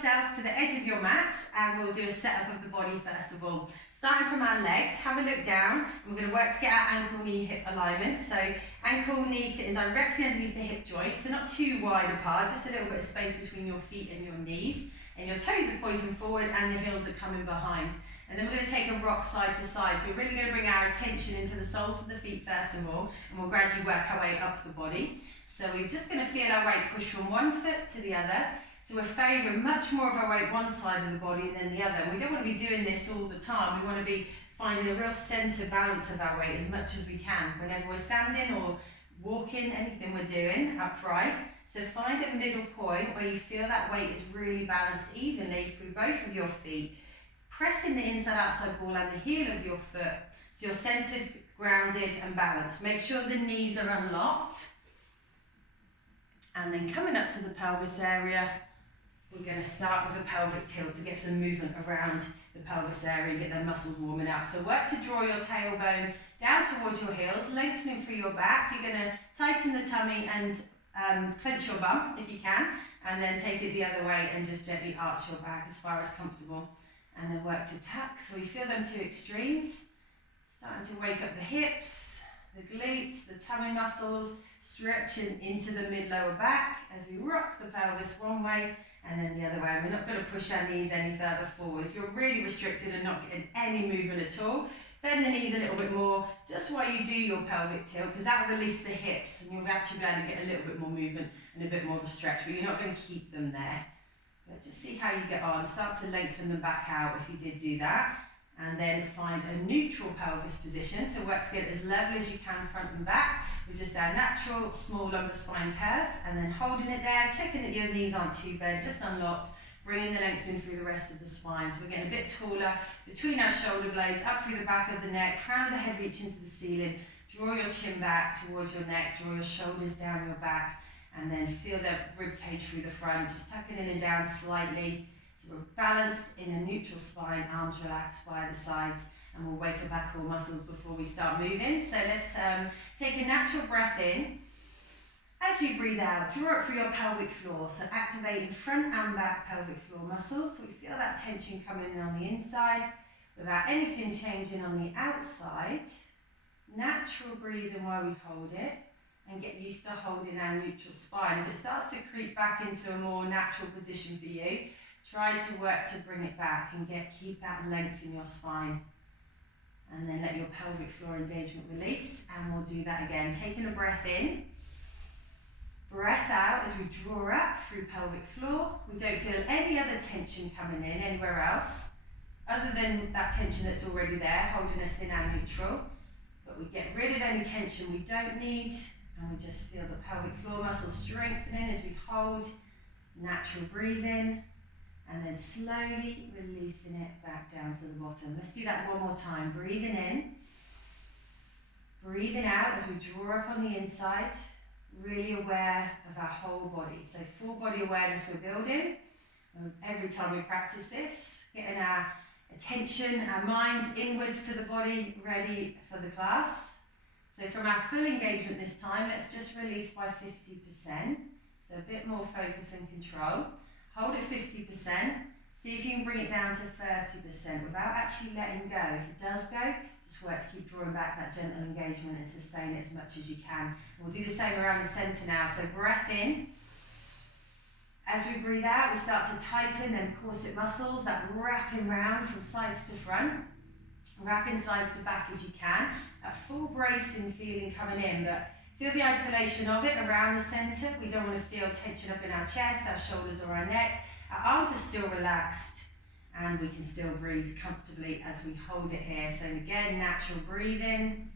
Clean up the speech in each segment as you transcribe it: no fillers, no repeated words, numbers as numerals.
yourself to the edge of your mat and we'll do a setup of the body first of all. Starting from our legs, have a look down. We're going to work to get our ankle, knee, hip alignment. So ankle, knee sitting directly underneath the hip joint, so not too wide apart, just a little bit of space between your feet and your knees. And your toes are pointing forward and the heels are coming behind. And then we're going to take a rock side to side. So we're really going to bring our attention into the soles of the feet first of all, and we'll gradually work our way up the body. So we're just going to feel our weight push from one foot to the other. So we're favouring much more of our weight one side of the body than the other. We don't want to be doing this all the time. We want to be finding a real centre balance of our weight as much as we can. Whenever we're standing or walking, anything we're doing upright. So find a middle point where you feel that weight is really balanced evenly through both of your feet. Pressing the inside-outside ball and the heel of your foot so you're centred, grounded and balanced. Make sure the knees are unlocked. And then coming up to the pelvis area, we're going to start with a pelvic tilt to get some movement around the pelvis area, get their muscles warming up. So work to draw your tailbone down towards your heels, lengthening through your back. You're going to tighten the tummy and clench your bum if you can, and then take it the other way and just gently arch your back as far as comfortable. And then work to tuck. So we feel them two extremes. Starting to wake up the hips, the glutes, the tummy muscles, stretching into the mid-lower back as we rock the pelvis one way and then the other way. And we're not going to push our knees any further forward. If you're really restricted and not getting any movement at all, bend the knees a little bit more just while you do your pelvic tilt, because that will release the hips and you'll actually be able to get a little bit more movement and a bit more of a stretch, but you're not going to keep them there. But just see how you get on. Start to lengthen them back out if you did do that. And then find a neutral pelvis position. So work to get it as level as you can front and back with just our natural small lumbar spine curve. And then holding it there, checking that your knees aren't too bent, just unlocked. Bringing the length in through the rest of the spine. So we're getting a bit taller between our shoulder blades, up through the back of the neck, crown of the head reaching to the ceiling. Draw your chin back towards your neck, draw your shoulders down your back. And then feel the rib cage through the front, just tucking in and down slightly. So we're balanced in a neutral spine, arms relaxed by the sides, and we'll wake up our core muscles before we start moving. So let's take a natural breath in. As you breathe out, draw it through your pelvic floor. So activating front and back pelvic floor muscles. So we feel that tension coming in on the inside without anything changing on the outside. Natural breathing while we hold it. And get used to holding our neutral spine. If it starts to creep back into a more natural position for you, try to work to bring it back and keep that length in your spine. And then let your pelvic floor engagement release. And we'll do that again. Taking a breath in. Breath out as we draw up through pelvic floor. We don't feel any other tension coming in anywhere else, other than that tension that's already there, holding us in our neutral. But we get rid of any tension we don't need. And we just feel the pelvic floor muscles strengthening as we hold, natural breathing, and then slowly releasing it back down to the bottom. Let's do that one more time. Breathing in, breathing out as we draw up on the inside, really aware of our whole body. So full body awareness we're building. Every time we practice this, getting our attention, our minds inwards to the body, ready for the class. So from our full engagement this time, let's just release by 50%. So a bit more focus and control. Hold at 50%. See if you can bring it down to 30% without actually letting go. If it does go, just work to keep drawing back that gentle engagement and sustain it as much as you can. And we'll do the same around the centre now. So breath in. As we breathe out, we start to tighten them corset muscles, that wrapping round from sides to front. Wrapping sides to back if you can. That full bracing feeling coming in, but feel the isolation of it around the centre. We don't want to feel tension up in our chest, our shoulders or our neck. Our arms are still relaxed and we can still breathe comfortably as we hold it here. So again, natural breathing.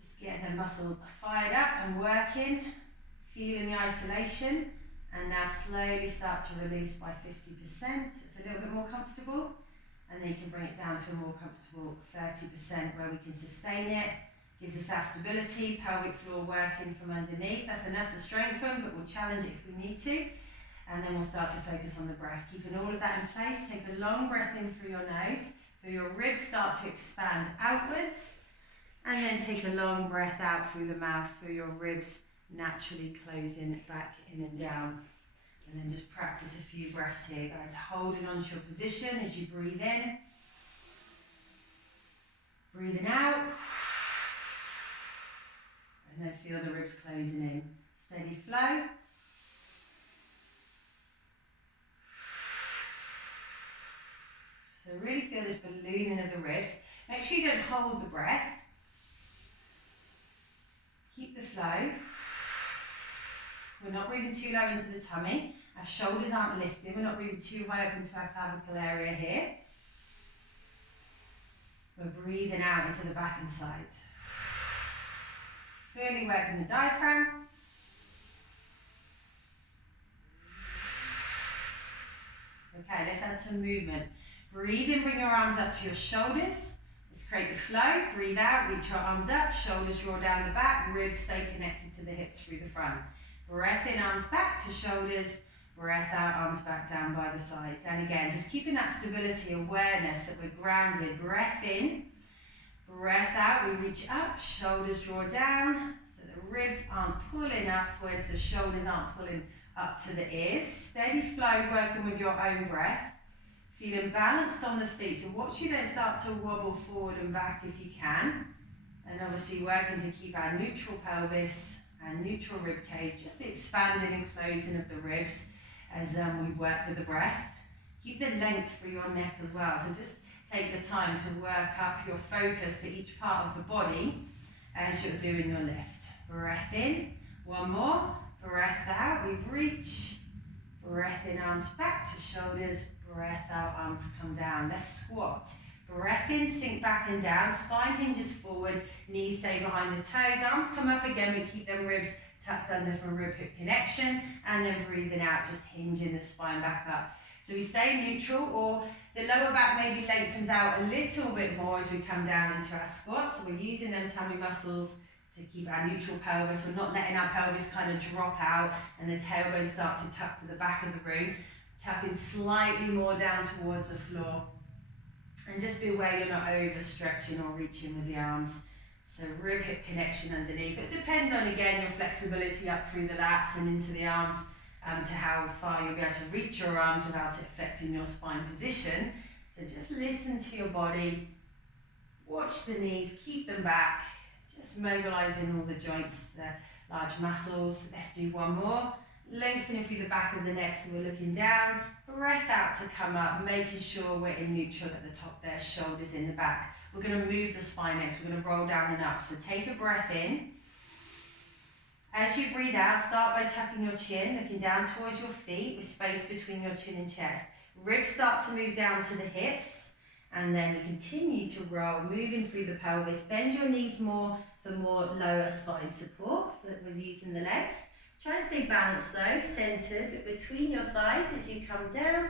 Just getting the muscles fired up and working. Feeling the isolation. And now slowly start to release by 50%. It's a little bit more comfortable. And then you can bring it down to a more comfortable 30% where we can sustain it. Gives us that stability, pelvic floor working from underneath. That's enough to strengthen, but we'll challenge it if we need to. And then we'll start to focus on the breath. Keeping all of that in place, take a long breath in through your nose. Feel your ribs start to expand outwards. And then take a long breath out through the mouth. Feel your ribs naturally closing back in and down. And then just practice a few breaths here, guys. Holding on to your position as you breathe in. Breathing out. And then feel the ribs closing in. Steady flow. So really feel this ballooning of the ribs. Make sure you don't hold the breath. Keep the flow. We're not breathing too low into the tummy. Our shoulders aren't lifting. We're not breathing too high up into our clavicle area here. We're breathing out into the back and sides. Really working the diaphragm. Okay, let's add some movement. Breathe in, bring your arms up to your shoulders. Let's create the flow. Breathe out, reach your arms up, shoulders roll down the back, ribs stay connected to the hips through the front. Breath in, arms back to shoulders. Breath out, arms back down by the sides. And again, just keeping that stability, awareness that we're grounded. Breath in, breath out, we reach up, shoulders draw down, so the ribs aren't pulling upwards, the shoulders aren't pulling up to the ears. Steady flow, working with your own breath. Feeling balanced on the feet, so watch you don't start to wobble forward and back if you can. And obviously working to keep our neutral pelvis and neutral rib cage, just the expanding and closing of the ribs as we work with the breath. Keep the length for your neck as well, so just take the time to work up your focus to each part of the body as you're doing your lift. Breath in, one more, breath out, we reach. Breath in, arms back to shoulders, breath out, arms come down. Let's squat. Breath in, sink back and down, spine hinges forward, knees stay behind the toes, arms come up again, we keep them ribs tucked under for rib-hip connection, and then breathing out, just hinging the spine back up. So we stay neutral, or the lower back maybe lengthens out a little bit more as we come down into our squat, so we're using them tummy muscles to keep our neutral pelvis. We're not letting our pelvis kind of drop out and the tailbone start to tuck to the back of the room, tucking slightly more down towards the floor. And just be aware you're not overstretching or reaching with the arms. So rib hip connection underneath. It depends on, again, your flexibility up through the lats and into the arms to how far you'll be able to reach your arms without it affecting your spine position. So just listen to your body. Watch the knees, keep them back. Just mobilizing all the joints, the large muscles. Let's do one more. Lengthening through the back of the neck, so we're looking down. Breath out to come up, making sure we're in neutral at the top there, shoulders in the back. We're going to move the spine next, we're going to roll down and up. So take a breath in. As you breathe out, start by tucking your chin, looking down towards your feet with space between your chin and chest. Ribs start to move down to the hips, and then we continue to roll, moving through the pelvis. Bend your knees more for more lower spine support that we're using the legs. Try and stay balanced though, centered between your thighs as you come down,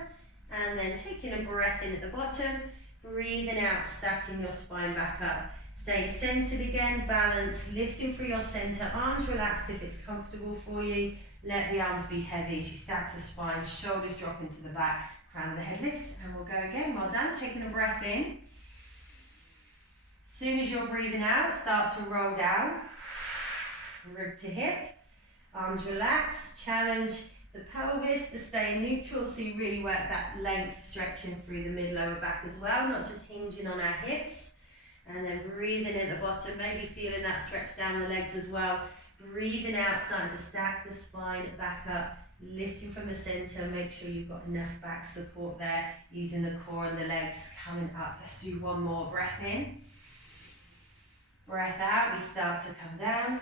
and then taking a breath in at the bottom, breathing out, stacking your spine back up. Staying centered again, balanced, lifting through your center, arms relaxed if it's comfortable for you. Let the arms be heavy as you stack the spine, shoulders drop into the back, crown of the head lifts, and we'll go again. Well done, taking a breath in. As soon as you're breathing out, start to roll down, rib to hip. Arms relaxed, challenge the pelvis to stay neutral, so you really work that length, stretching through the mid-lower back as well, not just hinging on our hips. And then breathing in at the bottom, maybe feeling that stretch down the legs as well. Breathing out, starting to stack the spine back up, lifting from the center, make sure you've got enough back support there, using the core and the legs coming up. Let's do one more, breath in. Breath out, we start to come down.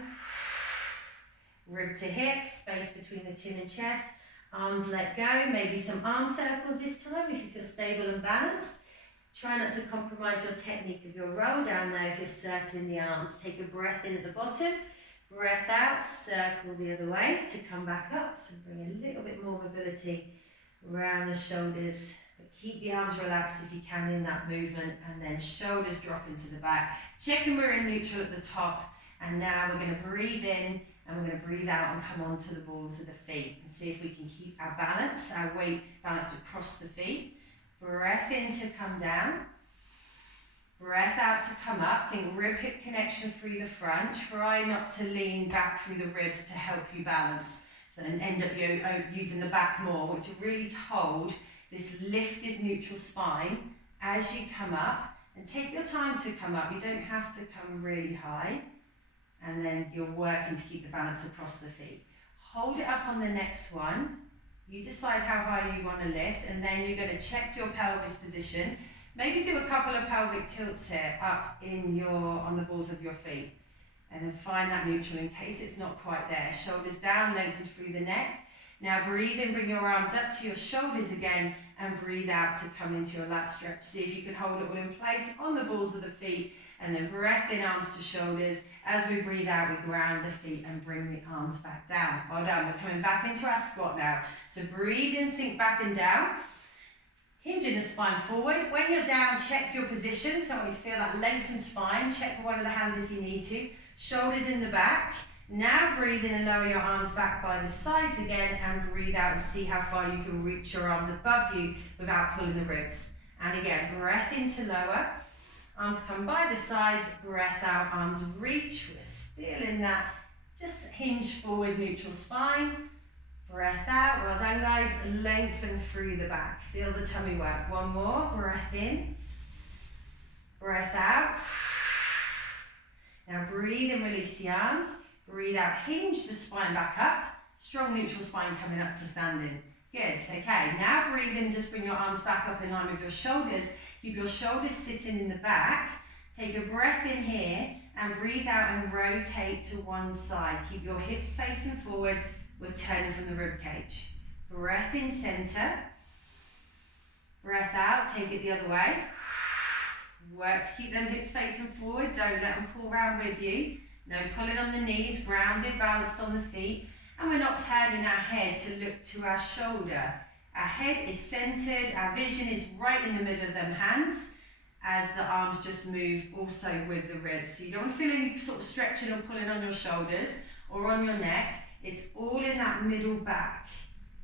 Rib to hip, space between the chin and chest. Arms let go, maybe some arm circles this time if you feel stable and balanced. Try not to compromise your technique of your roll down there if you're circling the arms. Take a breath in at the bottom, breath out, circle the other way to come back up. So bring a little bit more mobility around the shoulders. But keep the arms relaxed if you can in that movement, and then shoulders drop into the back. Checking we're in neutral at the top, and now we're going to breathe in and we're going to breathe out and come onto the balls of the feet and see if we can keep our balance, our weight balanced across the feet. Breath in to come down. Breath out to come up. Think rib hip connection through the front. Try not to lean back through the ribs to help you balance. and end up using the back more, which will really hold this lifted neutral spine as you come up. And take your time to come up. You don't have to come really high. And then you're working to keep the balance across the feet. Hold it up on the next one. You decide how high you want to lift, and then you're going to check your pelvis position. Maybe do a couple of pelvic tilts here up on the balls of your feet. And then find that neutral in case it's not quite there. Shoulders down, lengthen through the neck. Now breathe in, bring your arms up to your shoulders again, and breathe out to come into your lat stretch. See if you can hold it all in place on the balls of the feet, and then breath in, arms to shoulders. As we breathe out, we ground the feet and bring the arms back down. Well done. We're coming back into our squat now. So breathe in, sink back and down. Hinging the spine forward. When you're down, check your position. So you feel that lengthened spine. Check with one of the hands if you need to. Shoulders in the back. Now breathe in and lower your arms back by the sides again, and breathe out and see how far you can reach your arms above you without pulling the ribs. And again, breath in to lower. Arms come by the sides, breath out, arms reach. We're still in that just hinge forward neutral spine. Breath out, well done guys. Lengthen through the back. Feel the tummy work. One more, breath in. Breath out. Now breathe and release the arms. Breathe out, hinge the spine back up. Strong neutral spine coming up to standing. Good, okay. Now breathe in, just bring your arms back up in line with your shoulders. Keep your shoulders sitting in the back. Take a breath in here and breathe out and rotate to one side. Keep your hips facing forward. We're turning from the rib cage. Breath in, center. Breath out, take it the other way. Work to keep them hips facing forward. Don't let them pull around with you. No pulling on the knees, grounded, balanced on the feet. And we're not turning our head to look to our shoulder. Our head is centered, our vision is right in the middle of them hands as the arms just move also with the ribs. So you don't want to feel any sort of stretching or pulling on your shoulders or on your neck. It's all in that middle back,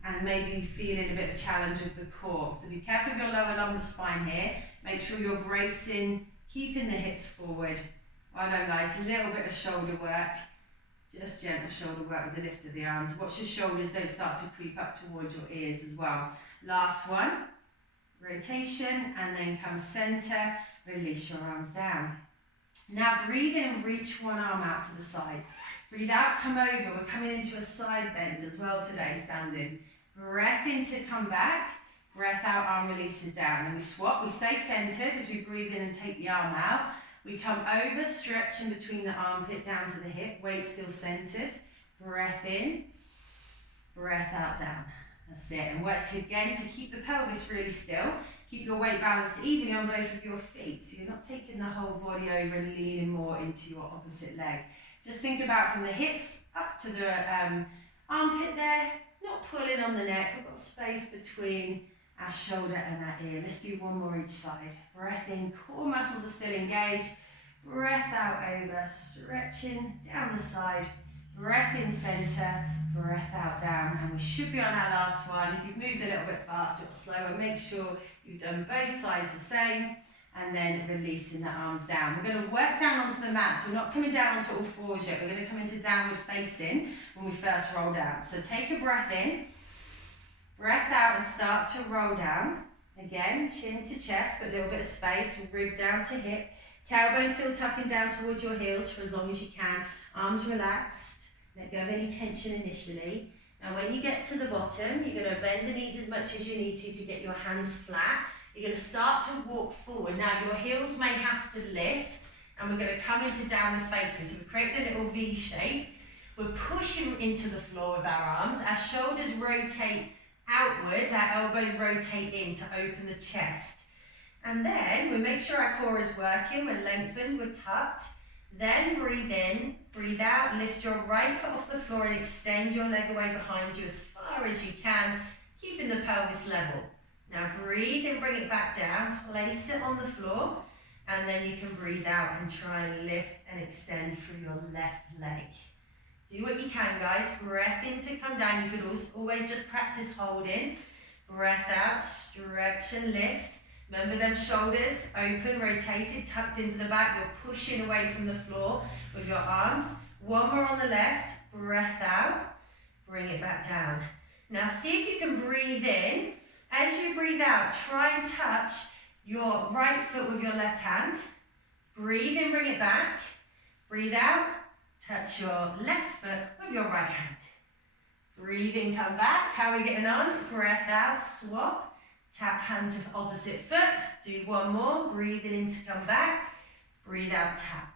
and maybe feeling a bit of a challenge with the core. So be careful of your lower lumbar spine here. Make sure you're bracing, keeping the hips forward. Well done guys, a little bit of shoulder work. Just gentle shoulder work with the lift of the arms. Watch your shoulders don't start to creep up towards your ears as well. Last one, rotation, and then come center, release your arms down. Now breathe in and reach one arm out to the side. Breathe out, come over. We're coming into a side bend as well today, standing. Breath in to come back. Breath out, arm releases down. And we swap, we stay centered as we breathe in and take the arm out. We come over, stretching between the armpit down to the hip, weight still centered. Breath in, breath out, down. That's it. And work again to keep the pelvis really still. Keep your weight balanced evenly on both of your feet. So you're not taking the whole body over and leaning more into your opposite leg. Just think about from the hips up to the armpit there, not pulling on the neck. We've got space between our shoulder and our ear. Let's do one more each side. Breath in, core muscles are still engaged. Breath out over, stretching down the side. Breath in center, breath out down. And we should be on our last one. If you've moved a little bit faster or slower, make sure you've done both sides the same. And then releasing the arms down. We're going to work down onto the mat. So we're not coming down onto all fours yet. We're going to come into downward facing when we first roll down. So take a breath in. Breath out and start to roll down. Again, chin to chest, but a little bit of space. Rib down to hip. Tailbone still tucking down towards your heels for as long as you can. Arms relaxed. Let go of any tension initially. Now when you get to the bottom, you're going to bend the knees as much as you need to get your hands flat. You're going to start to walk forward. Now your heels may have to lift, and we're going to come into downward facing. So we're creating a little V shape. We're pushing into the floor with our arms. Our shoulders rotate outwards, our elbows rotate in to open the chest. And then we make sure our core is working, we're lengthened, we're tucked. Then breathe in, breathe out, lift your right foot off the floor and extend your leg away behind you as far as you can, keeping the pelvis level. Now breathe in, bring it back down, place it on the floor, and then you can breathe out and try and lift and extend through your left leg. Do what you can, guys. Breath in to come down. You could always just practice holding. Breath out, stretch and lift. Remember them shoulders open, rotated, tucked into the back. You're pushing away from the floor with your arms. One more on the left. Breath out. bring it back down. Now see if you can breathe in. As you breathe out, try and touch your right foot with your left hand. Breathe in, bring it back. Breathe out, touch your left foot with your right hand. Breathe in, come back. How are we getting on? Breath out, swap. Tap hand to opposite foot. Do one more. Breathe in to come back. Breathe out, tap.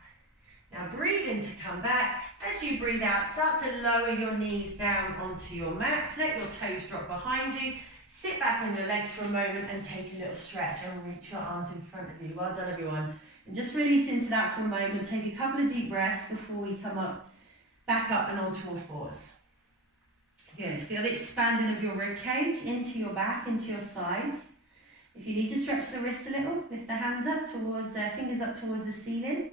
Now breathe in to come back. As you breathe out, start to lower your knees down onto your mat. Let your toes drop behind you. Sit back on your legs for a moment and take a little stretch and reach your arms in front of you. Well done, everyone. And just release into that for a moment. Take a couple of deep breaths before we come up, back up and onto all fours. Good. Feel the expanding of your rib cage into your back, into your sides. If you need to stretch the wrists a little, lift the hands up towards, fingers up towards the ceiling.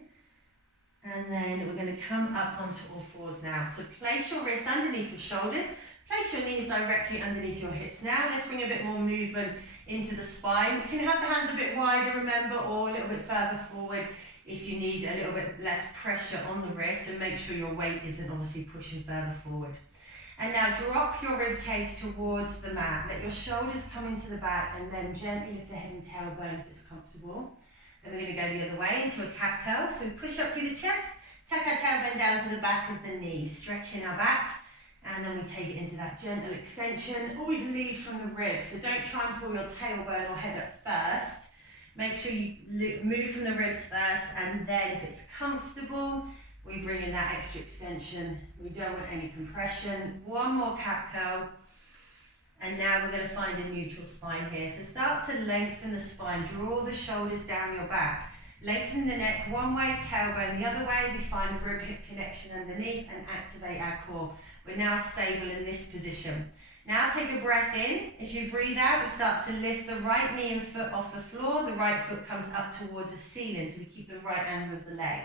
And then we're going to come up onto all fours now. So place your wrists underneath your shoulders. Place your knees directly underneath your hips. Now let's bring a bit more movement into the spine. You can have the hands a bit wider, remember, or a little bit further forward if you need a little bit less pressure on the wrist, and make sure your weight isn't obviously pushing further forward. And now drop your rib cage towards the mat. Let your shoulders come into the back and then gently lift the head and tailbone if it's comfortable. Then we're going to go the other way into a cat curl. So push up through the chest, tuck our tailbone down to the back of the knees, stretching our back. And then we take it into that gentle extension. Always lead from the ribs, so don't try and pull your tailbone or head up first. Make sure you move from the ribs first, and then if it's comfortable, we bring in that extra extension. We don't want any compression. One more cat curl. And now we're going to find a neutral spine here. So start to lengthen the spine, draw the shoulders down your back. Lengthen the neck one way, tailbone the other way. We find a rib-hip connection underneath and activate our core. We're now stable in this position. Now take a breath in. As you breathe out, we start to lift the right knee and foot off the floor. The right foot comes up towards the ceiling, so we keep the right angle of the leg.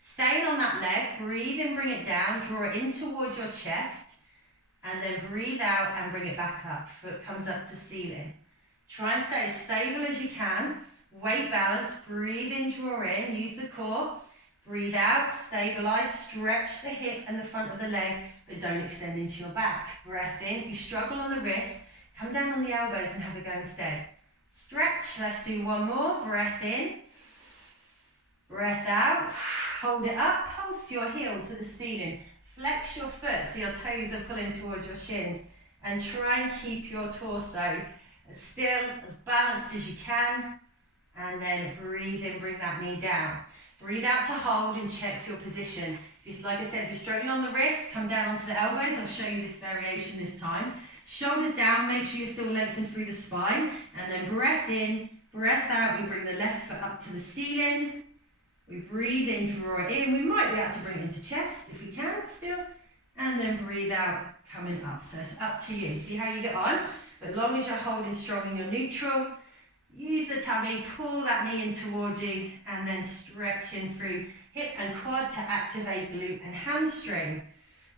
Staying on that leg, breathe in, bring it down, draw it in towards your chest, and then breathe out and bring it back up. Foot comes up to ceiling. Try and stay as stable as you can. Weight balance, breathe in, draw in, use the core. Breathe out, stabilize, stretch the hip and the front of the leg, but don't extend into your back. Breath in. If you struggle on the wrists, come down on the elbows and have a go instead. Stretch. Let's do one more. Breath in. Breath out. Hold it up. Pulse your heel to the ceiling. Flex your foot so your toes are pulling towards your shins. And try and keep your torso as still, as balanced as you can. And then breathe in, bring that knee down. Breathe out to hold and check your position. If you, like I said, if you're struggling on the wrists, come down onto the elbows. I'll show you this variation this time. Shoulders down, make sure you're still lengthened through the spine. And then breath in, breath out. We bring the left foot up to the ceiling. We breathe in, draw it in. We might be able to bring it into chest if we can still. And then breathe out, coming up. So it's up to you. See how you get on. But as long as you're holding strong and you're neutral, use the tummy, pull that knee in towards you, and then stretching through hip and quad to activate glute and hamstring.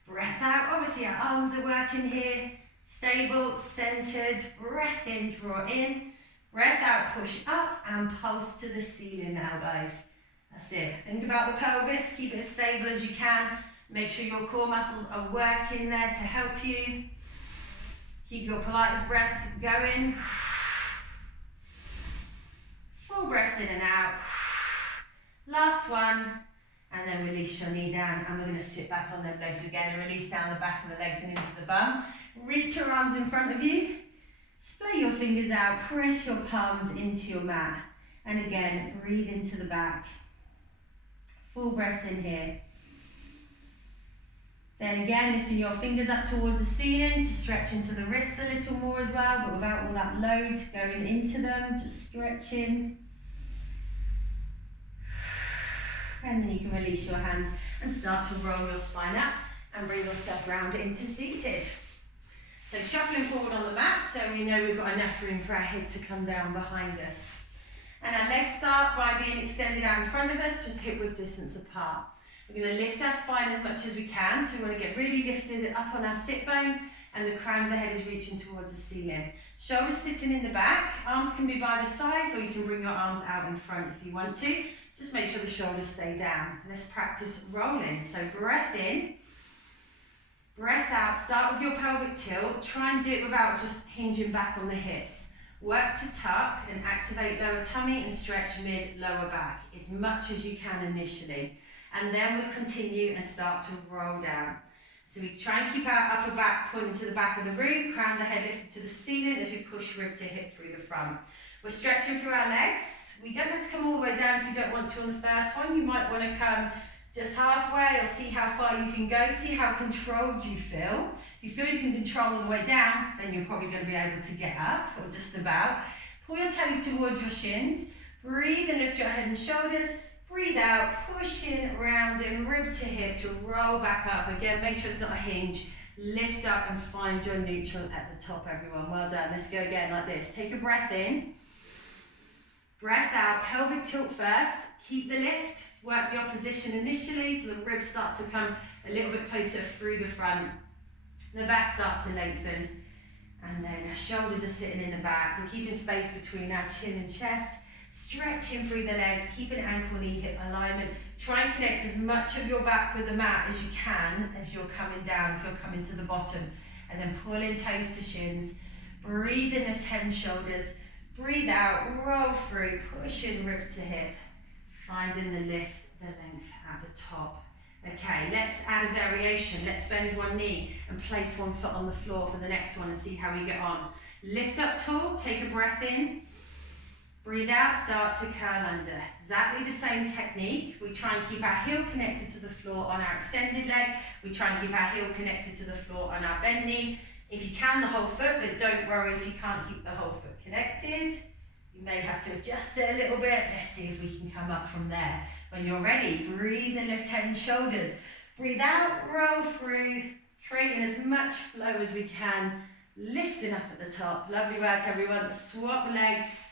Breath out. Obviously our arms are working here. Stable, centered. Breath in, draw in. Breath out, push up and pulse to the ceiling now, guys. That's it. Think about the pelvis. Keep it as stable as you can. Make sure your core muscles are working there to help you. Keep your Pilates breath going. Full breaths in and out. Last one. And then release your knee down. And we're going to sit back on them legs again. And release down the back of the legs and into the bum. Reach your arms in front of you. Splay your fingers out. Press your palms into your mat. And again, breathe into the back. Full breaths in here. Then again, lifting your fingers up towards the ceiling to stretch into the wrists a little more as well, but without all that load going into them, just stretching. And then you can release your hands and start to roll your spine up and bring yourself round into seated. So shuffling forward on the mat, so we know we've got enough room for our head to come down behind us. And our legs start by being extended out in front of us, just hip width distance apart. We're going to lift our spine as much as we can, so we want to get really lifted up on our sit bones, and the crown of the head is reaching towards the ceiling. Shoulders sitting in the back, arms can be by the sides, or you can bring your arms out in front if you want to. Just make sure the shoulders stay down. Let's practice rolling. So breath in, Breath out, start with your pelvic tilt. Try and do it without just hinging back on the hips. Work to tuck and activate lower tummy and stretch mid-lower back as much as you can initially. And then we continue and start to roll down. So we try and keep our upper back pointing to the back of the room, crown the head lifted to the ceiling as we push rib to hip through the front. We're stretching through our legs. We don't have to come all the way down if you don't want to on the first one. You might want to come just halfway or see how far you can go, see how controlled you feel. If you feel you can control all the way down, then you're probably going to be able to get up, or just about. Pull your toes towards your shins. Breathe and lift your head and shoulders. Breathe out, push in, round in, rib to hip to roll back up. Again, make sure it's not a hinge. Lift up and find your neutral at the top, everyone. Well done. Let's go again like this. Take a breath in. Breath out, pelvic tilt first. Keep the lift. Work the opposition initially so the ribs start to come a little bit closer through the front. The back starts to lengthen. And then our shoulders are sitting in the back. We're keeping space between our chin and chest. Stretching through the legs, keep an ankle, knee, hip alignment. Try and connect as much of your back with the mat as you can as you're coming down, if you're coming to the bottom. And then pull in toes to shins. Breathe in, lift head and shoulders. Breathe out, roll through, push in, rib to hip. Finding the lift, the length at the top. Okay, let's add a variation. Let's bend one knee and place one foot on the floor for the next one and see how we get on. Lift up tall, take a breath in. Breathe out, start to curl under. Exactly the same technique. We try and keep our heel connected to the floor on our extended leg. We try and keep our heel connected to the floor on our bent knee. If you can, the whole foot, but don't worry if you can't keep the whole foot connected. You may have to adjust it a little bit. Let's see if we can come up from there. When you're ready, breathe and lift head and shoulders. Breathe out, roll through, creating as much flow as we can. Lifting up at the top. Lovely work, everyone. Swap legs.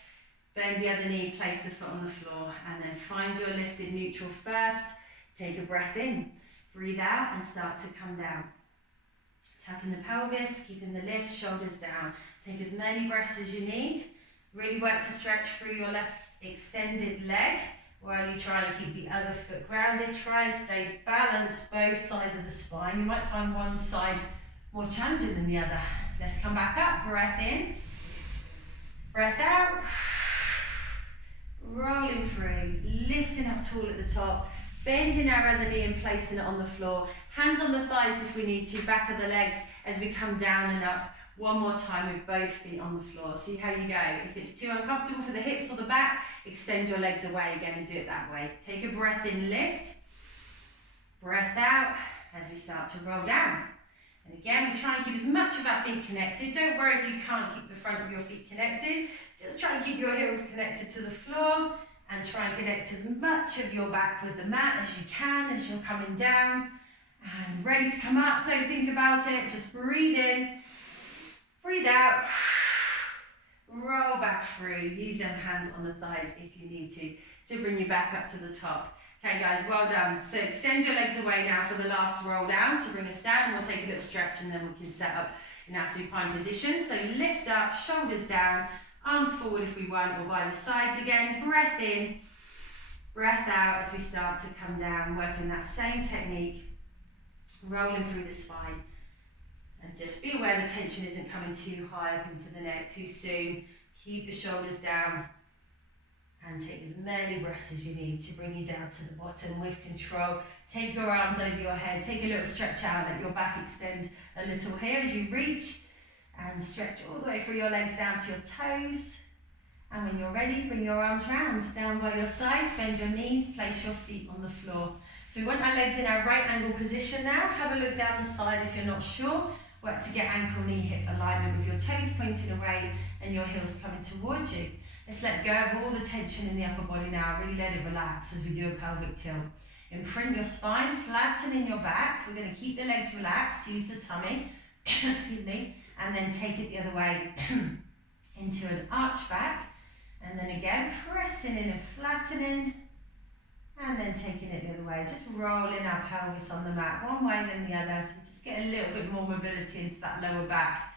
Bend the other knee, place the foot on the floor, and then find your lifted neutral first. Take a breath in, breathe out, and start to come down. Tapping the pelvis, keeping the lift, shoulders down. Take as many breaths as you need. Really work to stretch through your left extended leg while you try and keep the other foot grounded. Try and stay balanced both sides of the spine. You might find one side more challenging than the other. Let's come back up, breath in, breath out. Rolling through, lifting up tall at the top, bending our other knee and placing it on the floor. Hands on the thighs if we need to, back of the legs as we come down and up. One more time with both feet on the floor. See how you go. If it's too uncomfortable for the hips or the back, extend your legs away again and do it that way. Take a breath in, lift. Breath out as we start to roll down. And again, we try and keep as much of our feet connected. Don't worry if you can't keep the front of your feet connected. Just try and keep your heels connected to the floor and try and connect as much of your back with the mat as you can as you're coming down. And ready to come up, don't think about it, just breathe in, breathe out, roll back through. Use them hands on the thighs if you need to bring you back up to the top. Okay guys, well done. So extend your legs away now for the last roll down to bring us down. We'll take a little stretch and then we can set up in our supine position. So lift up, shoulders down, arms forward if we want, or by the sides again. Breath in, breath out as we start to come down, working that same technique, rolling through the spine. And just be aware the tension isn't coming too high up into the neck too soon. Keep the shoulders down. And take as many breaths as you need to bring you down to the bottom with control. Take your arms over your head. Take a little stretch out. Let your back extend a little here as you reach. And stretch all the way through your legs down to your toes. And when you're ready, bring your arms round. Down by your sides. Bend your knees. Place your feet on the floor. So we want our legs in our right angle position now. Have a look down the side if you're not sure. Work to get ankle, knee, hip alignment with your toes pointing away and your heels coming towards you. Let's let go of all the tension in the upper body now. Really let it relax as we do a pelvic tilt. Imprint your spine, flatten in your back. We're going to keep the legs relaxed, use the tummy, excuse me, and then take it the other way into an arch back. And then again, pressing in and flattening, and then taking it the other way. Just rolling our pelvis on the mat, one way then the other, so we just get a little bit more mobility into that lower back.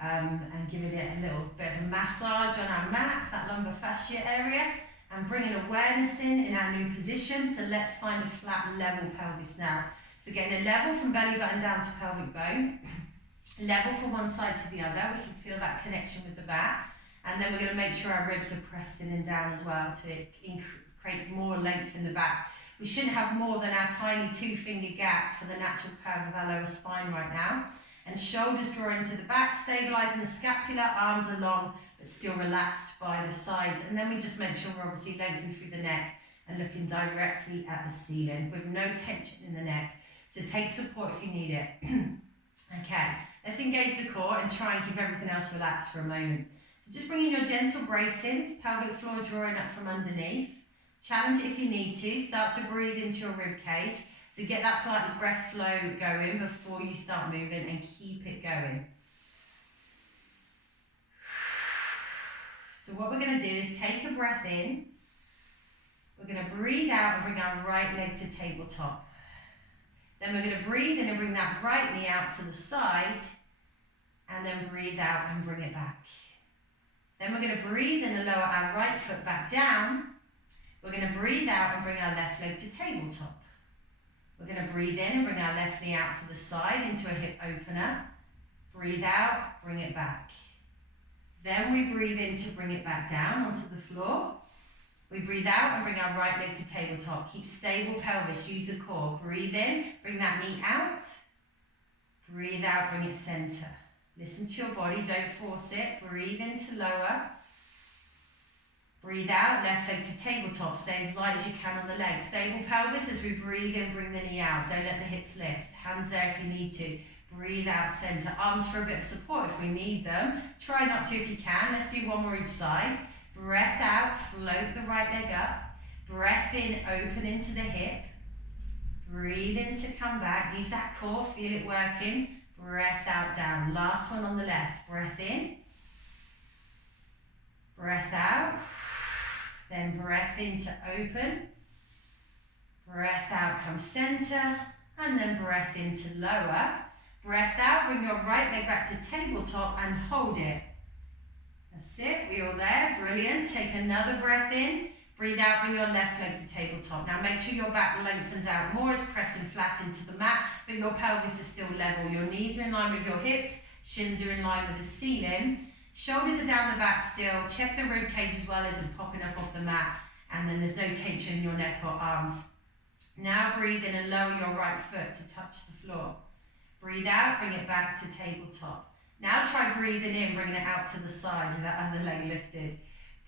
And giving it a little bit of a massage on our mat, that lumbar fascia area, and bringing awareness in our new position. So let's find a flat level pelvis now. So getting a level from belly button down to pelvic bone, level from one side to the other. We can feel that connection with the back. And then we're going to make sure our ribs are pressed in and down as well to create more length in the back. We shouldn't have more than our tiny 2-finger gap for the natural curve of our lower spine right now. And shoulders draw into the back, stabilising the scapula, arms are long, but still relaxed by the sides. And then we just make sure we're obviously lengthening through the neck and looking directly at the ceiling with no tension in the neck. So take support if you need it. Okay, let's engage the core and try and keep everything else relaxed for a moment. So just bringing your gentle brace in, pelvic floor drawing up from underneath. Challenge if you need to. Start to breathe into your rib cage. So get that Pilates breath flow going before you start moving and keep it going. So what we're going to do is take a breath in. We're going to breathe out and bring our right leg to tabletop. Then we're going to breathe in and bring that right knee out to the side. And then breathe out and bring it back. Then we're going to breathe in and lower our right foot back down. We're going to breathe out and bring our left leg to tabletop. We're going to breathe in and bring our left knee out to the side into a hip opener. Breathe out, bring it back. Then we breathe in to bring it back down onto the floor. We breathe out and bring our right leg to tabletop. Keep stable pelvis, use the core. Breathe in, bring that knee out. Breathe out, bring it center. Listen to your body, don't force it. Breathe in to lower. Breathe out, left leg to tabletop. Stay as light as you can on the leg. Stable pelvis as we breathe in, bring the knee out. Don't let the hips lift. Hands there if you need to. Breathe out, center. Arms for a bit of support if we need them. Try not to if you can. Let's do one more each side. Breath out, float the right leg up. Breath in, open into the hip. Breathe in to come back. Use that core, feel it working. Breath out, down. Last one on the left. Breath in. Breath out. Then breath in to open. Breath out, come center. And then breath in to lower. Breath out, bring your right leg back to tabletop and hold it. That's it, we're all there, brilliant. Take another breath in. Breathe out, bring your left leg to tabletop. Now make sure your back lengthens out more as pressing flat into the mat, but your pelvis is still level. Your knees are in line with your hips, shins are in line with the ceiling. Shoulders are down the back still. Check the rib cage as well as it's popping up off the mat, and then there's no tension in your neck or arms. Now breathe in and lower your right foot to touch the floor. Breathe out, bring it back to tabletop. Now try breathing in, bringing it out to the side with that other leg lifted.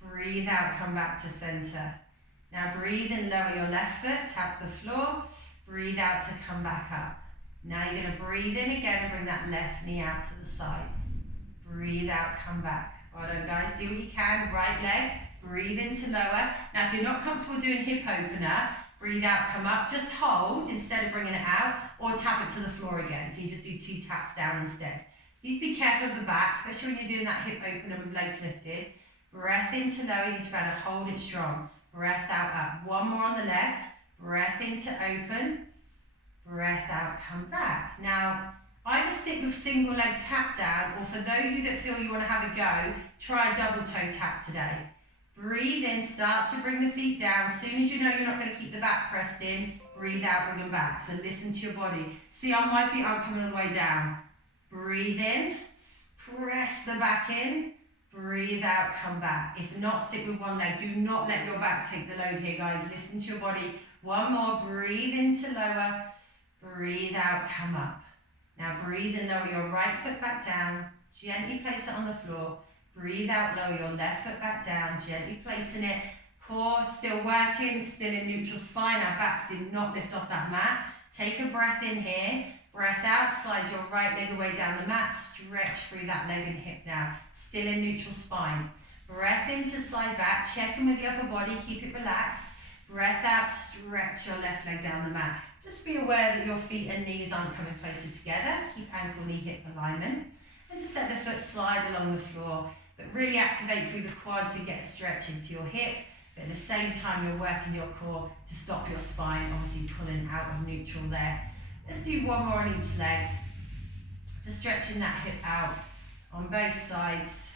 Breathe out, come back to center. Now breathe in, lower your left foot, tap the floor. Breathe out to come back up. Now you're going to breathe in again and bring that left knee out to the side. Breathe out, come back. Well done guys, do what you can. Right leg, breathe in to lower. Now if you're not comfortable doing hip opener, breathe out, come up. Just hold instead of bringing it out, or tap it to the floor again. So you just do 2 taps down instead. You be careful of the back, especially when you're doing that hip opener with legs lifted. Breath in to lower, you need to be able to hold it strong. Breath out, up. One more on the left. Breath in to open. Breath out, come back. Now, either stick with single leg tap down, or for those of you that feel you want to have a go, try a double toe tap today. Breathe in, start to bring the feet down. As soon as you know you're not going to keep the back pressed in, breathe out, bring them back. So listen to your body. See how my feet aren't coming all the way down. Breathe in, press the back in, breathe out, come back. If not, stick with one leg. Do not let your back take the load here, guys. Listen to your body. One more, breathe in to lower, breathe out, come up. Now breathe in, lower your right foot back down, gently place it on the floor. Breathe out, lower your left foot back down, gently placing it. Core still working, still in neutral spine. Our backs did not lift off that mat. Take a breath in here. Breath out, slide your right leg away down the mat, stretch through that leg and hip now. Still in neutral spine. Breath in to slide back, check in with the upper body, keep it relaxed. Breath out, stretch your left leg down the mat. Just be aware that your feet and knees aren't coming closer together. Keep ankle, knee, hip alignment. And just let the foot slide along the floor, but really activate through the quad to get a stretch into your hip. But at the same time, you're working your core to stop your spine, obviously pulling out of neutral there. Let's do one more on each leg. Just stretching that hip out on both sides.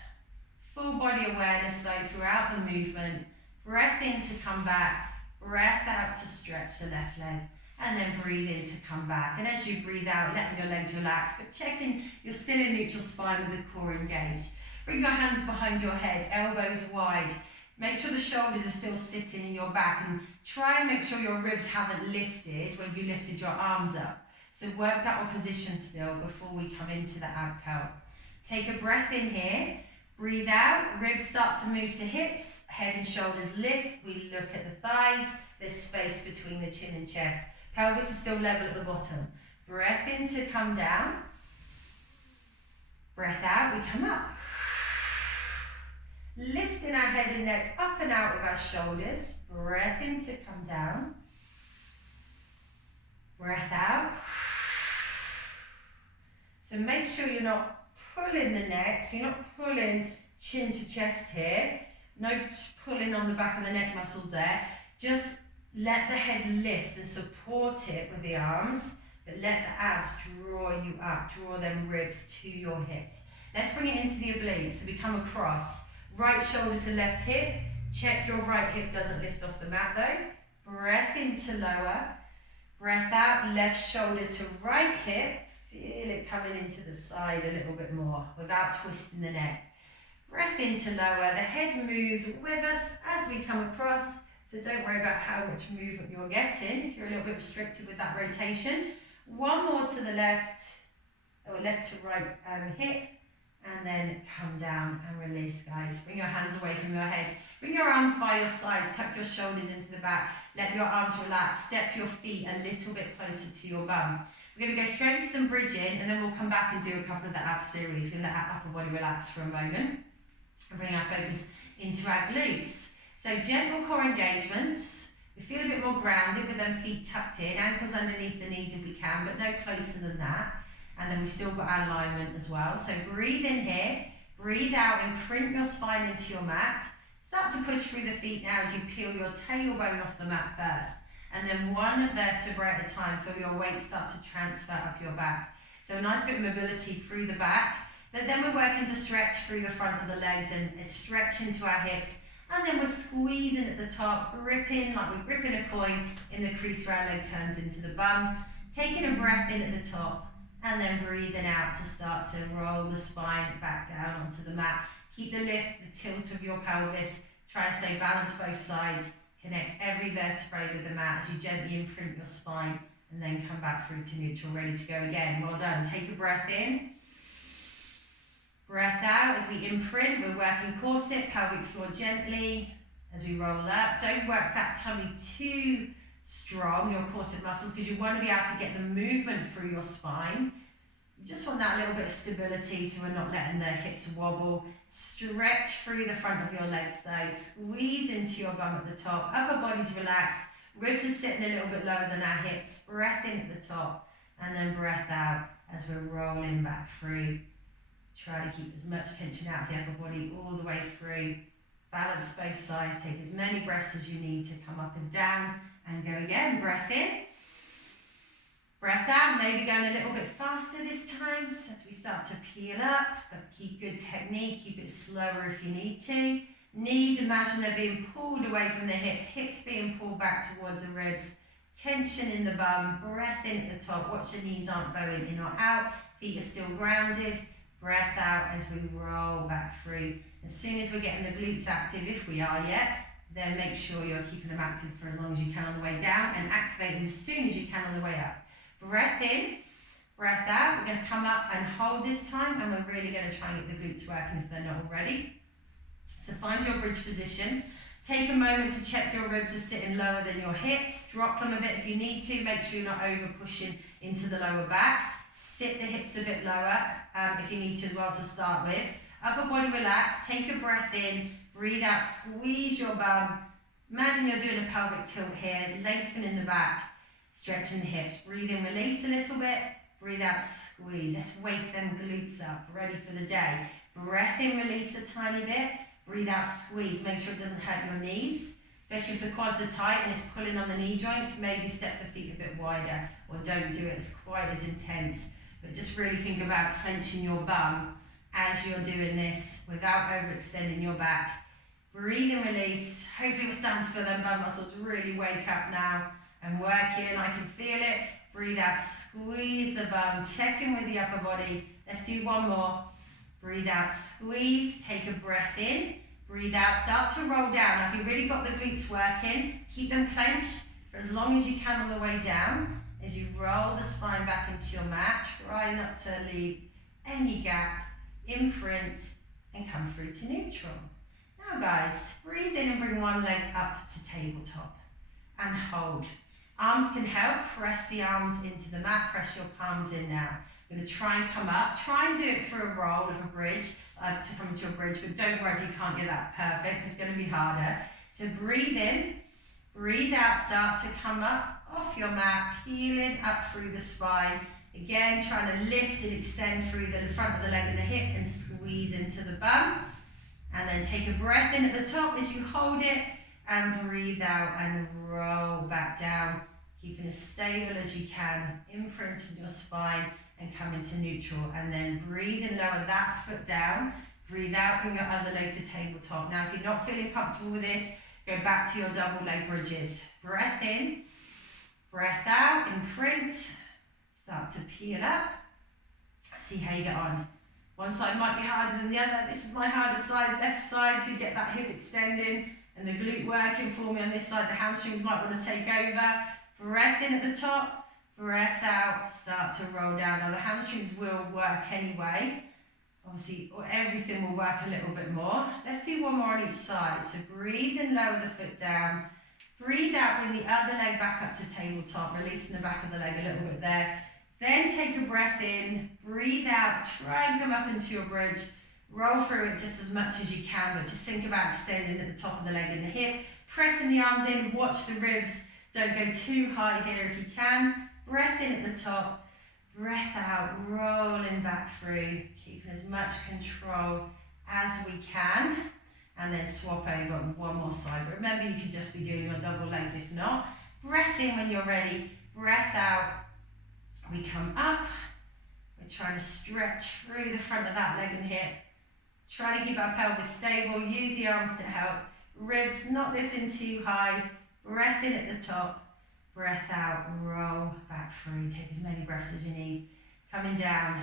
Full body awareness though throughout the movement. Breath in to come back. Breath out to stretch the left leg. and then breathe in to come back. And as you breathe out, letting your legs relax, but checking you're still in neutral spine with the core engaged. Bring your hands behind your head, elbows wide. Make sure the shoulders are still sitting in your back, and try and make sure your ribs haven't lifted when you lifted your arms up. So work that opposition still before we come into the ab curl. Take a breath in here, breathe out, ribs start to move to hips, head and shoulders lift, we look at the thighs, there's space between the chin and chest. Pelvis is still level at the bottom. Breath in to come down, breath out, we come up. Lifting our head and neck up and out of our shoulders, breath in to come down, breath out. So make sure you're not pulling the neck, so you're not pulling chin to chest here, no pulling on the back of the neck muscles there, just let the head lift and support it with the arms, but let the abs draw you up, draw them ribs to your hips. Let's bring it into the obliques, so we come across, right shoulder to left hip, check your right hip doesn't lift off the mat though, breath in to lower, breath out, left shoulder to right hip, feel it coming into the side a little bit more without twisting the neck. Breath in to lower, the head moves with us as we come across, so don't worry about how much movement you're getting if you're a little bit restricted with that rotation. One more to the left, or left to right hip, and then come down and release, guys. Bring your hands away from your head. Bring your arms by your sides, tuck your shoulders into the back, let your arms relax, step your feet a little bit closer to your bum. We're going to go straight into some bridging, and then we'll come back and do a couple of the ab series. We'll let our upper body relax for a moment and bring our focus into our glutes. So gentle core engagements. We feel a bit more grounded with them feet tucked in, ankles underneath the knees if we can, but no closer than that. And then we've still got our alignment as well. So breathe in here, breathe out, imprint your spine into your mat. Start to push through the feet now as you peel your tailbone off the mat first. And then one vertebra at a time, feel your weight start to transfer up your back. So a nice bit of mobility through the back, but then we're working to stretch through the front of the legs and stretch into our hips. And then we're squeezing at the top, gripping like we're gripping a coin in the crease where our leg turns into the bum. Taking a breath in at the top, and then breathing out to start to roll the spine back down onto the mat. Keep the lift, the tilt of your pelvis. Try and stay balanced both sides. Connect every vertebrae with the mat as you gently imprint your spine, and then come back through to neutral, ready to go again. Well done. Take a breath in. Breath out as we imprint. We're working corset, pelvic floor gently as we roll up. Don't work that tummy too strong, your corset muscles, because you want to be able to get the movement through your spine. You just want that little bit of stability so we're not letting the hips wobble. Stretch through the front of your legs though. Squeeze into your bum at the top. Upper body's relaxed. Ribs are sitting a little bit lower than our hips. Breath in at the top, and then breath out as we're rolling back through. Try to keep as much tension out of the upper body all the way through. Balance both sides. Take as many breaths as you need to come up and down. And go again, breath in, breath out, maybe going a little bit faster this time so as we start to peel up, but keep good technique, keep it slower if you need to. Knees, imagine they're being pulled away from the hips, hips being pulled back towards the ribs, tension in the bum, breath in at the top, watch the knees aren't bowing in or out, feet are still grounded, breath out as we roll back through. As soon as we're getting the glutes active, if we are yet, then make sure you're keeping them active for as long as you can on the way down, and activate them as soon as you can on the way up. Breath in, breath out. We're going to come up and hold this time, and we're really going to try and get the glutes working if they're not already. So find your bridge position. Take a moment to check your ribs are sitting lower than your hips. Drop them a bit if you need to. Make sure you're not over pushing into the lower back. Sit the hips a bit lower if you need to as well to start with. Upper body relaxed. Take a breath in. Breathe out, squeeze your bum. Imagine you're doing a pelvic tilt here, lengthening the back, stretching the hips. Breathe in, release a little bit. Breathe out, squeeze. Let's wake them glutes up, ready for the day. Breath in, release a tiny bit. Breathe out, squeeze. Make sure it doesn't hurt your knees, especially if the quads are tight and it's pulling on the knee joints. Maybe step the feet a bit wider, or don't do it as quite as intense. But just really think about clenching your bum as you're doing this without overextending your back. Breathe and release. Hopefully we're starting to feel them bum muscles really wake up now. and working. I can feel it. Breathe out, squeeze the bum, check in with the upper body. Let's do one more. Breathe out, squeeze, take a breath in. Breathe out, start to roll down. Now if you've really got the glutes working, keep them clenched for as long as you can on the way down. As you roll the spine back into your mat, try not to leave any gap, imprint, and come through to neutral. Now guys, breathe in and bring one leg up to tabletop and hold. Arms can help, press the arms into the mat, press your palms in now. You're going to try and come up, try and do it for a roll of a bridge, to come into a bridge, but don't worry if you can't get that perfect, it's going to be harder. So breathe in, breathe out, start to come up off your mat, peeling up through the spine. Again, trying to lift and extend through the front of the leg and the hip and squeeze into the bum. And then take a breath in at the top as you hold it and breathe out and roll back down, keeping as stable as you can, imprinting your spine and come into neutral. And then breathe and lower that foot down. Breathe out, bring your other leg to tabletop. Now, if you're not feeling comfortable with this, go back to your double leg bridges. Breath in, breath out, imprint, start to peel up. See how you get on. One side might be harder than the other. This is my harder side, left side, to get that hip extending and the glute working for me on this side. The hamstrings might want to take over. Breath in at the top, breath out, start to roll down. Now the hamstrings will work anyway. Obviously, everything will work a little bit more. Let's do one more on each side. So breathe and lower the foot down. Breathe out, bring the other leg back up to tabletop, releasing the back of the leg a little bit there. Then take a breath in, breathe out, try and come up into your bridge. Roll through it just as much as you can, but just think about extending at the top of the leg and the hip. Pressing the arms in, watch the ribs. Don't go too high here if you can. Breath in at the top, breath out, rolling back through, keeping as much control as we can. And then swap over one more side. But remember, you can just be doing your double legs if not. Breath in when you're ready, breath out. We come up, we're trying to stretch through the front of that leg and hip. Trying to keep our pelvis stable, use the arms to help. Ribs not lifting too high. Breath in at the top, breath out, roll back through. Take as many breaths as you need. Coming down,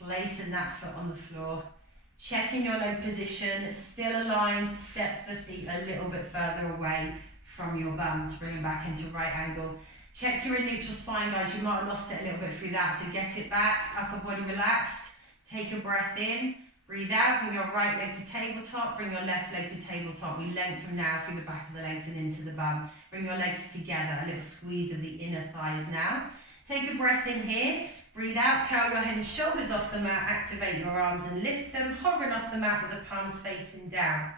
placing that foot on the floor. Checking your leg position, still aligned, step the feet a little bit further away from your bum to bring them back into right angle. Check you're in neutral spine, guys. You might have lost it a little bit through that, so get it back, upper body relaxed. Take a breath in, breathe out, bring your right leg to tabletop, bring your left leg to tabletop. We lengthen now through the back of the legs and into the bum. Bring your legs together, a little squeeze of the inner thighs now. Take a breath in here, breathe out, curl your head and shoulders off the mat, activate your arms and lift them, hovering off the mat with the palms facing down.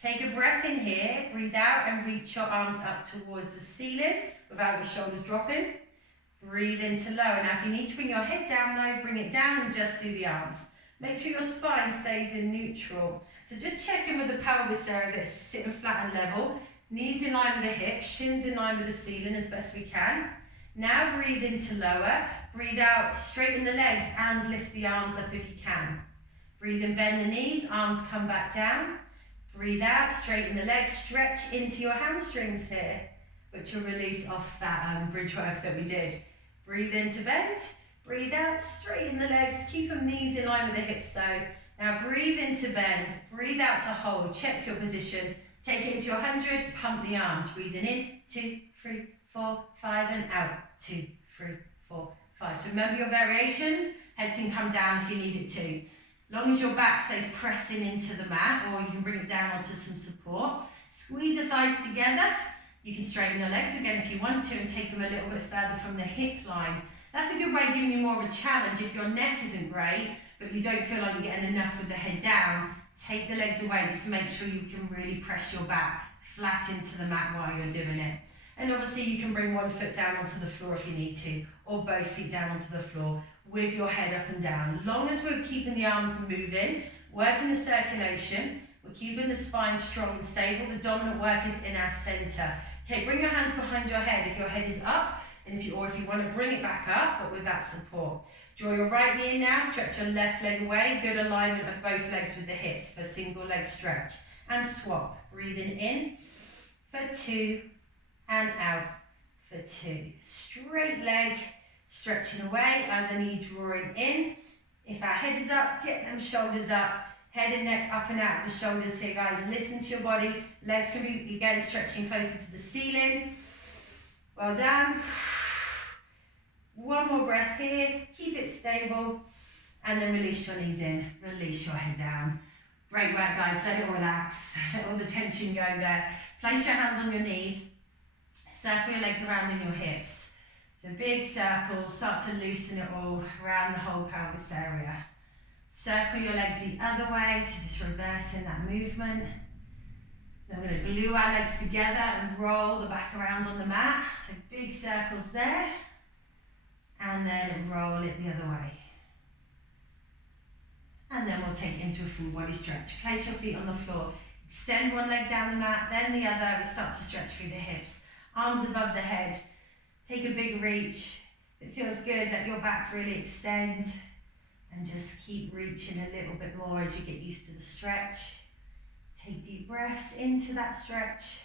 Take a breath in here, breathe out and reach your arms up towards the ceiling without your shoulders dropping. Breathe into lower. Now if you need to bring your head down though, bring it down and just do the arms. Make sure your spine stays in neutral. So just check in with the pelvis area that's sitting flat and level. Knees in line with the hips, shins in line with the ceiling as best we can. Now breathe into lower. Breathe out, straighten the legs and lift the arms up if you can. Breathe in, bend the knees, arms come back down. Breathe out, straighten the legs, stretch into your hamstrings here, which will release off that bridge work that we did. Breathe in to bend, breathe out, straighten the legs, keep them knees in line with the hips though. Now breathe in to bend, breathe out to hold, check your position, take it into your 100, pump the arms, breathing in, 2, 3, 4, 5 and out, 2, 3, 4, 5. So remember your variations, head can come down if you need it to. Long as your back stays pressing into the mat, or you can bring it down onto some support. Squeeze the thighs together. You can straighten your legs again if you want to and take them a little bit further from the hip line. That's a good way of giving you more of a challenge. If your neck isn't great, but you don't feel like you're getting enough with the head down, take the legs away. Just make sure you can really press your back flat into the mat while you're doing it. And obviously you can bring one foot down onto the floor if you need to, or both feet down onto the floor with your head up and down. Long as we're keeping the arms moving, working the circulation, we're keeping the spine strong and stable. The dominant work is in our center. Okay, bring your hands behind your head if your head is up, and if you want to bring it back up, but with that support. Draw your right knee in now, stretch your left leg away. Good alignment of both legs with the hips for single leg stretch. And swap. Breathing in for 2 and out for 2. Straight leg, stretching away, other knee drawing in. If our head is up, get them shoulders up. Head and neck up and out of the shoulders here, guys. Listen to your body. Legs can be, again, stretching closer to the ceiling. Well done. One more breath here. Keep it stable. And then release your knees in. Release your head down. Great work, guys. Let it relax. Let all the tension go there. Place your hands on your knees. Circle your legs around in your hips. So big circles. Start to loosen it all around the whole pelvis area. Circle your legs the other way. So just reversing that movement. Then we're going to glue our legs together and roll the back around on the mat. So big circles there. And then roll it the other way. And then we'll take it into a full body stretch. Place your feet on the floor. Extend one leg down the mat, then the other. We start to stretch through the hips. Arms above the head. Take a big reach. If it feels good, let your back really extend. And just keep reaching a little bit more as you get used to the stretch. Take deep breaths into that stretch.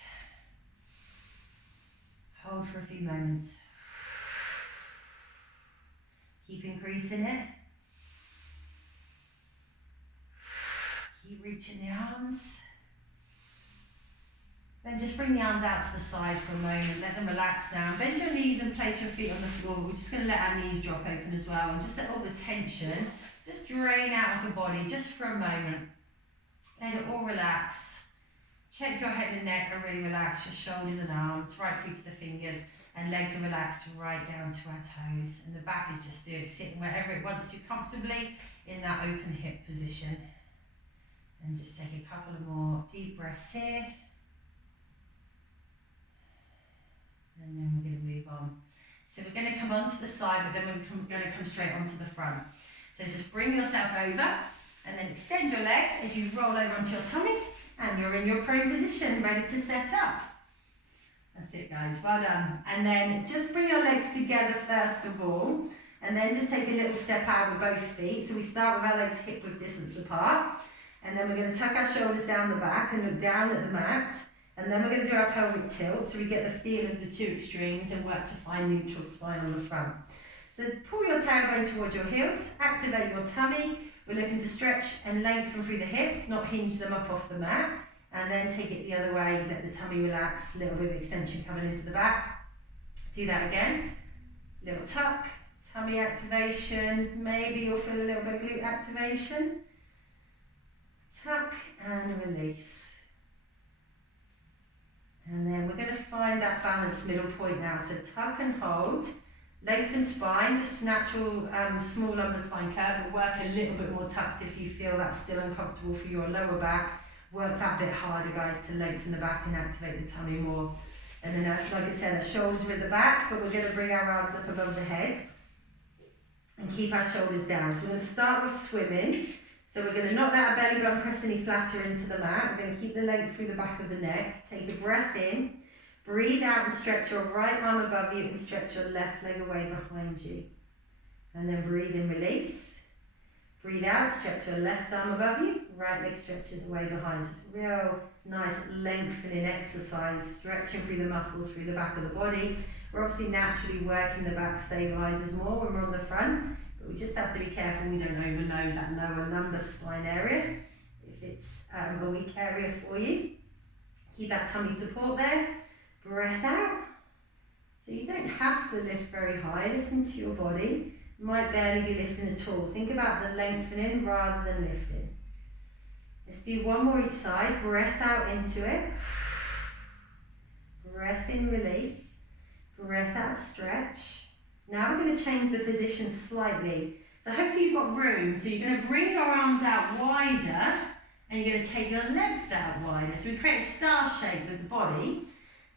Hold for a few moments. Keep increasing it. Keep reaching the arms. Then just bring the arms out to the side for a moment. Let them relax down. Bend your knees and place your feet on the floor. We're just going to let our knees drop open as well. And just let all the tension just drain out of the body just for a moment. Let it all relax. Check your head and neck are really relaxed. Your shoulders and arms right through to the fingers. And legs are relaxed right down to our toes. And the back is just sitting wherever it wants to comfortably in that open hip position. And just take a couple of more deep breaths here. And then we're going to move on. So we're going to come onto the side, but then we're going to come straight onto the front. So just bring yourself over and then extend your legs as you roll over onto your tummy. And you're in your prone position, ready to set up. That's it, guys, well done. And then just bring your legs together first of all, and then just take a little step out with both feet. So we start with our legs hip width distance apart, and then we're going to tuck our shoulders down the back and look down at the mat, and then we're going to do our pelvic tilt so we get the feel of the two extremes and work to find neutral spine on the front. So pull your tailbone towards your heels, activate your tummy. We're looking to stretch and lengthen through the hips, not hinge them up off the mat. And then take it the other way, let the tummy relax, a little bit of extension coming into the back. Do that again. Little tuck, tummy activation, maybe you'll feel a little bit of glute activation. Tuck and release. And then we're going to find that balanced middle point now. So tuck and hold, lengthen spine, just natural small lumbar spine curve, but work a little bit more tucked if you feel that's still uncomfortable for your lower back. Work that bit harder, guys, to lengthen the back and activate the tummy more. And then, like I said, the shoulders are at the back, but we're going to bring our arms up above the head and keep our shoulders down. So we're going to start with swimming. So we're going to not let our belly button press any flatter into the mat. We're going to keep the length through the back of the neck. Take a breath in. Breathe out and stretch your right arm above you and stretch your left leg away behind you. And then breathe in, release. Breathe out, stretch your left arm above you, right leg stretches away behind. So it's a real nice lengthening exercise, stretching through the muscles through the back of the body. We're obviously naturally working the back stabilizers more when we're on the front, but we just have to be careful we don't overload that lower lumbar spine area if it's a weak area for you. Keep that tummy support there. Breath out. So you don't have to lift very high, listen to your body. Might barely be lifting at all. Think about the lengthening rather than lifting. Let's do one more each side. Breath out into it. Breath in, release. Breath out, stretch. Now we're going to change the position slightly. So hopefully you've got room. So you're going to bring your arms out wider and you're going to take your legs out wider. So we create a star shape with the body.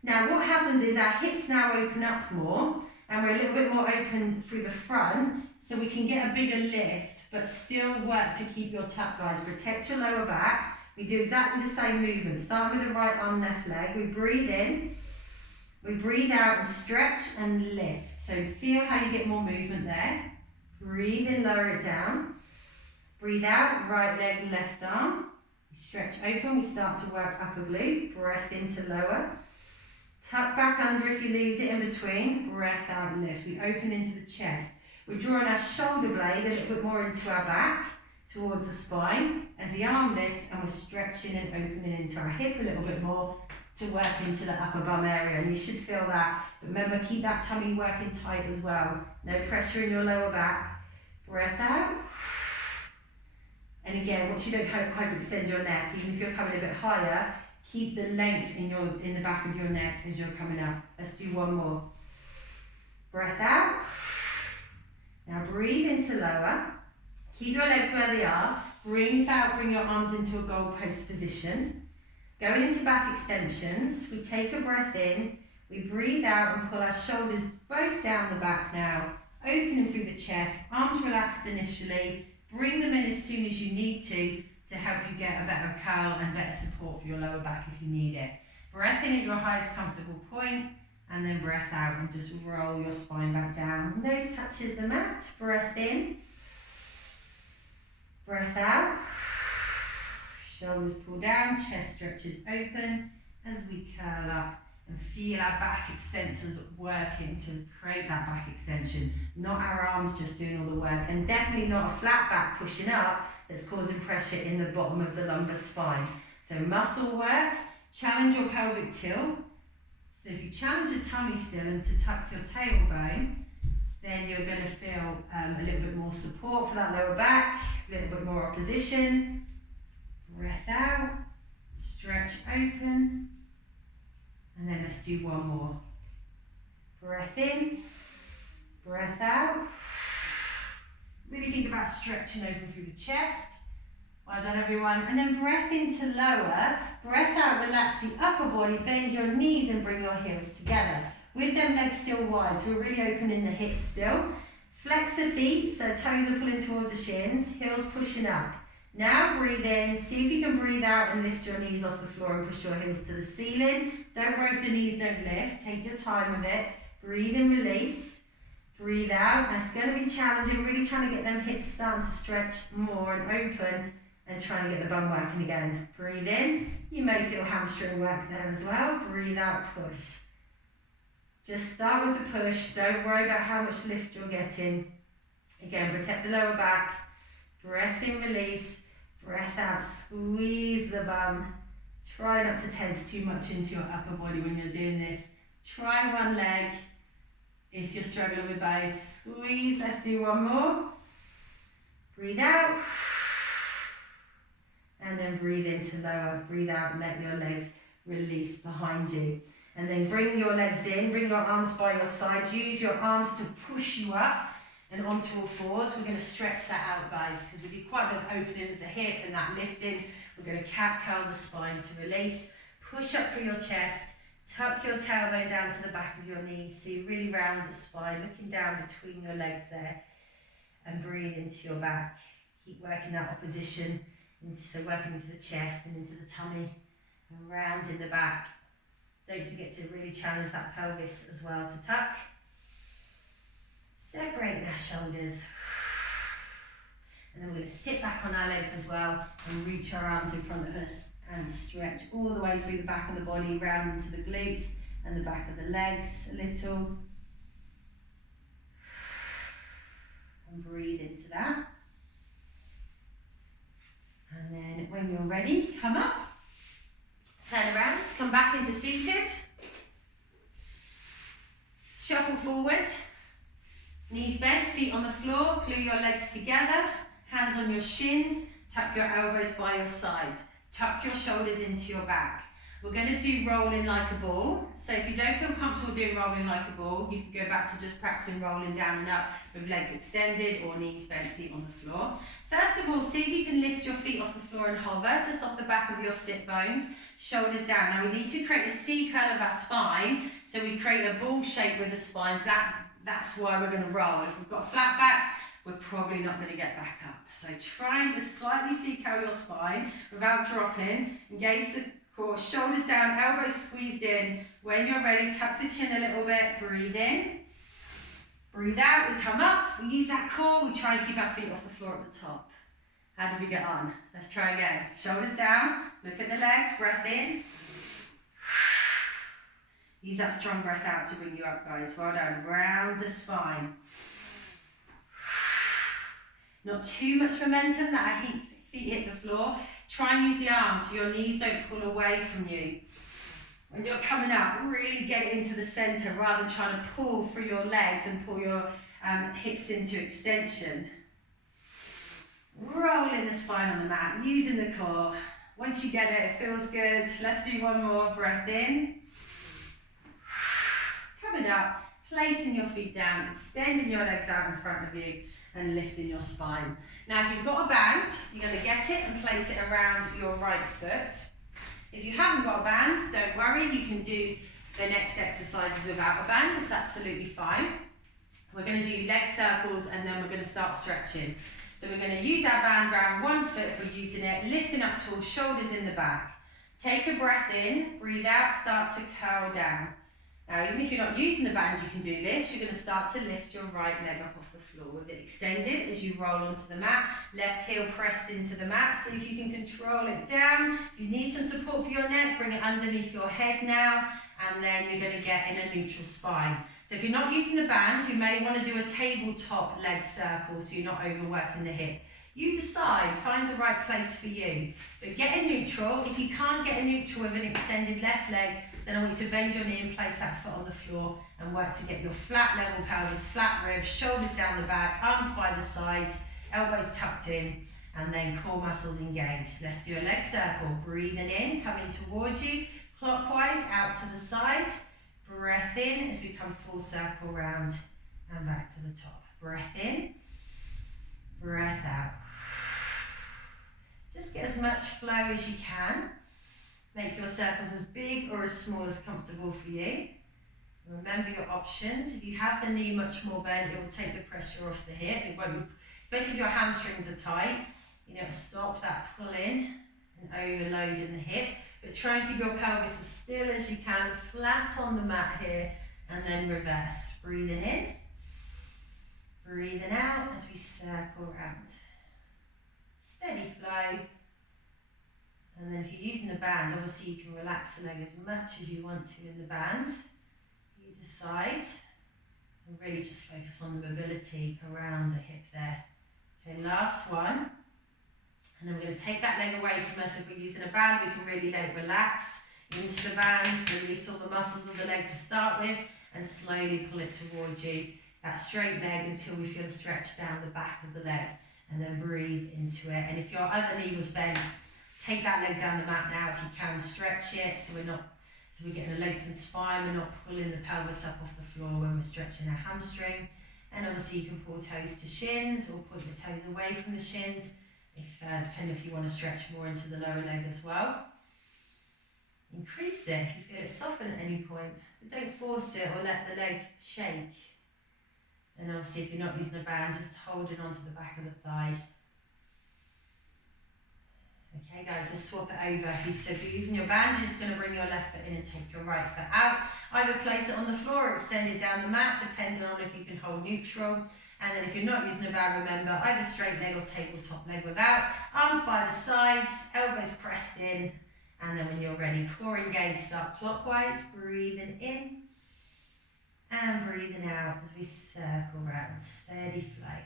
Now what happens is our hips now open up more. And we're a little bit more open through the front, so we can get a bigger lift, but still work to keep your tuck, guys. Protect your lower back. We do exactly the same movement. Start with the right arm, left leg. We breathe in, we breathe out and stretch and lift. So feel how you get more movement there. Breathe in, lower it down. Breathe out, right leg, left arm. We stretch open, we start to work upper glute. Breath into lower. Tuck back under if you lose it in between. Breath out and lift. We open into the chest. We're drawing our shoulder blade a little bit more into our back, towards the spine, as the arm lifts, and we're stretching and opening into our hip a little bit more to work into the upper bum area. And you should feel that. But remember, keep that tummy working tight as well. No pressure in your lower back. Breath out. And again, once you don't hyperextend your neck, even if you're coming a bit higher, keep the length in the back of your neck as you're coming up. Let's do one more. Breath out. Now breathe into lower. Keep your legs where they are. Breathe out, bring your arms into a goalpost position. Going into back extensions, we take a breath in, we breathe out and pull our shoulders both down the back now, opening through the chest, arms relaxed initially, bring them in as soon as you need to help you get a better curl and better support for your lower back if you need it. Breath in at your highest comfortable point, and then breath out and just roll your spine back down. Nose touches the mat, breath in, breath out. Shoulders pull down, chest stretches open as we curl up and feel our back extensors working to create that back extension. Not our arms just doing all the work, and definitely not a flat back pushing up that's causing pressure in the bottom of the lumbar spine. So muscle work, challenge your pelvic tilt. So if you challenge the tummy still and to tuck your tailbone, then you're going to feel a little bit more support for that lower back, a little bit more opposition. Breath out, stretch open, and then let's do one more. Breath in, breath out. Really think about stretching open through the chest. Well done everyone. And then breath into lower, breath out, relax the upper body, bend your knees and bring your heels together. With them legs still wide, so we're really opening the hips still. Flex the feet, so toes are pulling towards the shins, heels pushing up. Now breathe in, see if you can breathe out and lift your knees off the floor and push your heels to the ceiling. Don't worry if the knees don't lift, take your time with it. Breathe in, release. Breathe out. That's going to be challenging, really trying to get them hips starting to stretch more and open and trying to get the bum working again. Breathe in. You may feel hamstring work there as well. Breathe out, push. Just start with the push. Don't worry about how much lift you're getting. Again, protect the lower back. Breath in, release. Breath out, squeeze the bum. Try not to tense too much into your upper body when you're doing this. Try one leg. If you're struggling with both, squeeze. Let's do one more. Breathe out. And then breathe into lower. Breathe out and let your legs release behind you. And then bring your legs in, bring your arms by your sides. Use your arms to push you up and onto all fours. We're going to stretch that out, guys, because we do quite a bit of opening of the hip and that lifting. We're going to cat curl the spine to release. Push up through your chest. Tuck your tailbone down to the back of your knees. So you really round the spine, looking down between your legs there. And breathe into your back. Keep working that opposition. So working into the chest and into the tummy. And round in the back. Don't forget to really challenge that pelvis as well to tuck. Separating our shoulders. And then we're going to sit back on our legs as well and reach our arms in front of us and stretch all the way through the back of the body, round into the glutes and the back of the legs a little. And breathe into that. And then when you're ready, come up. Turn around, come back into seated. Shuffle forward. Knees bent, feet on the floor, glue your legs together, hands on your shins, tuck your elbows by your sides, tuck your shoulders into your back. We're going to do rolling like a ball. So if you don't feel comfortable doing rolling like a ball, you can go back to just practicing rolling down and up with legs extended or knees bent, feet on the floor. First of all, see if you can lift your feet off the floor and hover just off the back of your sit bones, shoulders down. Now we need to create a C curl of our spine, so we create a ball shape with the spines. That's why we're going to roll. If we've got a flat back, we're probably not going to get back up. So try and just slightly C-curl your spine without dropping. Engage the core, shoulders down, elbows squeezed in. When you're ready, tuck the chin a little bit. Breathe in. Breathe out. We come up. We use that core. We try and keep our feet off the floor at the top. How did we get on? Let's try again. Shoulders down. Look at the legs. Breath in. Use that strong breath out to bring you up, guys. Well done. Round the spine. Not too much momentum that our feet hit the floor. Try and use the arms so your knees don't pull away from you. When you're coming up, really get it into the center rather than trying to pull through your legs and pull your hips into extension. Rolling the spine on the mat, using the core. Once you get it, it feels good. Let's do one more. Breath in. Coming up, placing your feet down, extending your legs out in front of you and lifting your spine. Now if you've got a band, you're going to get it and place it around your right foot. If you haven't got a band, don't worry, you can do the next exercises without a band, it's absolutely fine. We're going to do leg circles and then we're going to start stretching. So we're going to use our band around one foot if we're using it, lifting up tall, shoulders in the back. Take a breath in, breathe out, start to curl down. Now, even if you're not using the band, you can do this. You're going to start to lift your right leg up off the floor with it extended as you roll onto the mat. Left heel pressed into the mat. See if you can control it down. If you need some support for your neck, bring it underneath your head now. And then you're going to get in a neutral spine. So if you're not using the band, you may want to do a tabletop leg circle so you're not overworking the hip. You decide, find the right place for you. But get in neutral. If you can't get in neutral with an extended left leg, then I want you to bend your knee and place that foot on the floor and work to get your flat level pelvis, flat ribs, shoulders down the back, arms by the sides, elbows tucked in, and then core muscles engaged. Let's do a leg circle. Breathing in, coming towards you, clockwise, out to the side. Breath in as we come full circle round and back to the top. Breath in, breath out. Just get as much flow as you can. Make your circles as big or as small as comfortable for you. Remember your options. If you have the knee much more bent, it will take the pressure off the hip. It won't, especially if your hamstrings are tight. You know, stop that pulling and overloading the hip. But try and keep your pelvis as still as you can, flat on the mat here, and then reverse. Breathing in, breathing out as we circle around. Steady flow. And then if you're using the band, obviously you can relax the leg as much as you want to in the band. You decide, and really just focus on the mobility around the hip there. Okay, last one. And then we're going to take that leg away from us. If we're using a band, we can really let it relax into the band, release all the muscles of the leg to start with, and slowly pull it towards you. That straight leg until we feel a stretch down the back of the leg, and then breathe into it. And if your other knee was bent, take that leg down the mat now if you can, stretch it so we're getting a lengthened spine, we're not pulling the pelvis up off the floor when we're stretching our hamstring. And obviously you can pull toes to shins or pull your toes away from the shins, depending if you want to stretch more into the lower leg as well. Increase it if you feel it soften at any point, but don't force it or let the leg shake. And obviously if you're not using a band, just holding onto the back of the thigh. Okay guys, let's swap it over. So if you're using your band, you're just going to bring your left foot in and take your right foot out. Either place it on the floor or extend it down the mat, depending on if you can hold neutral. And then if you're not using a band, remember, either straight leg or tabletop leg without. Arms by the sides, elbows pressed in. And then when you're ready, core engaged, start clockwise, breathing in. And breathing out as we circle round, steady flow.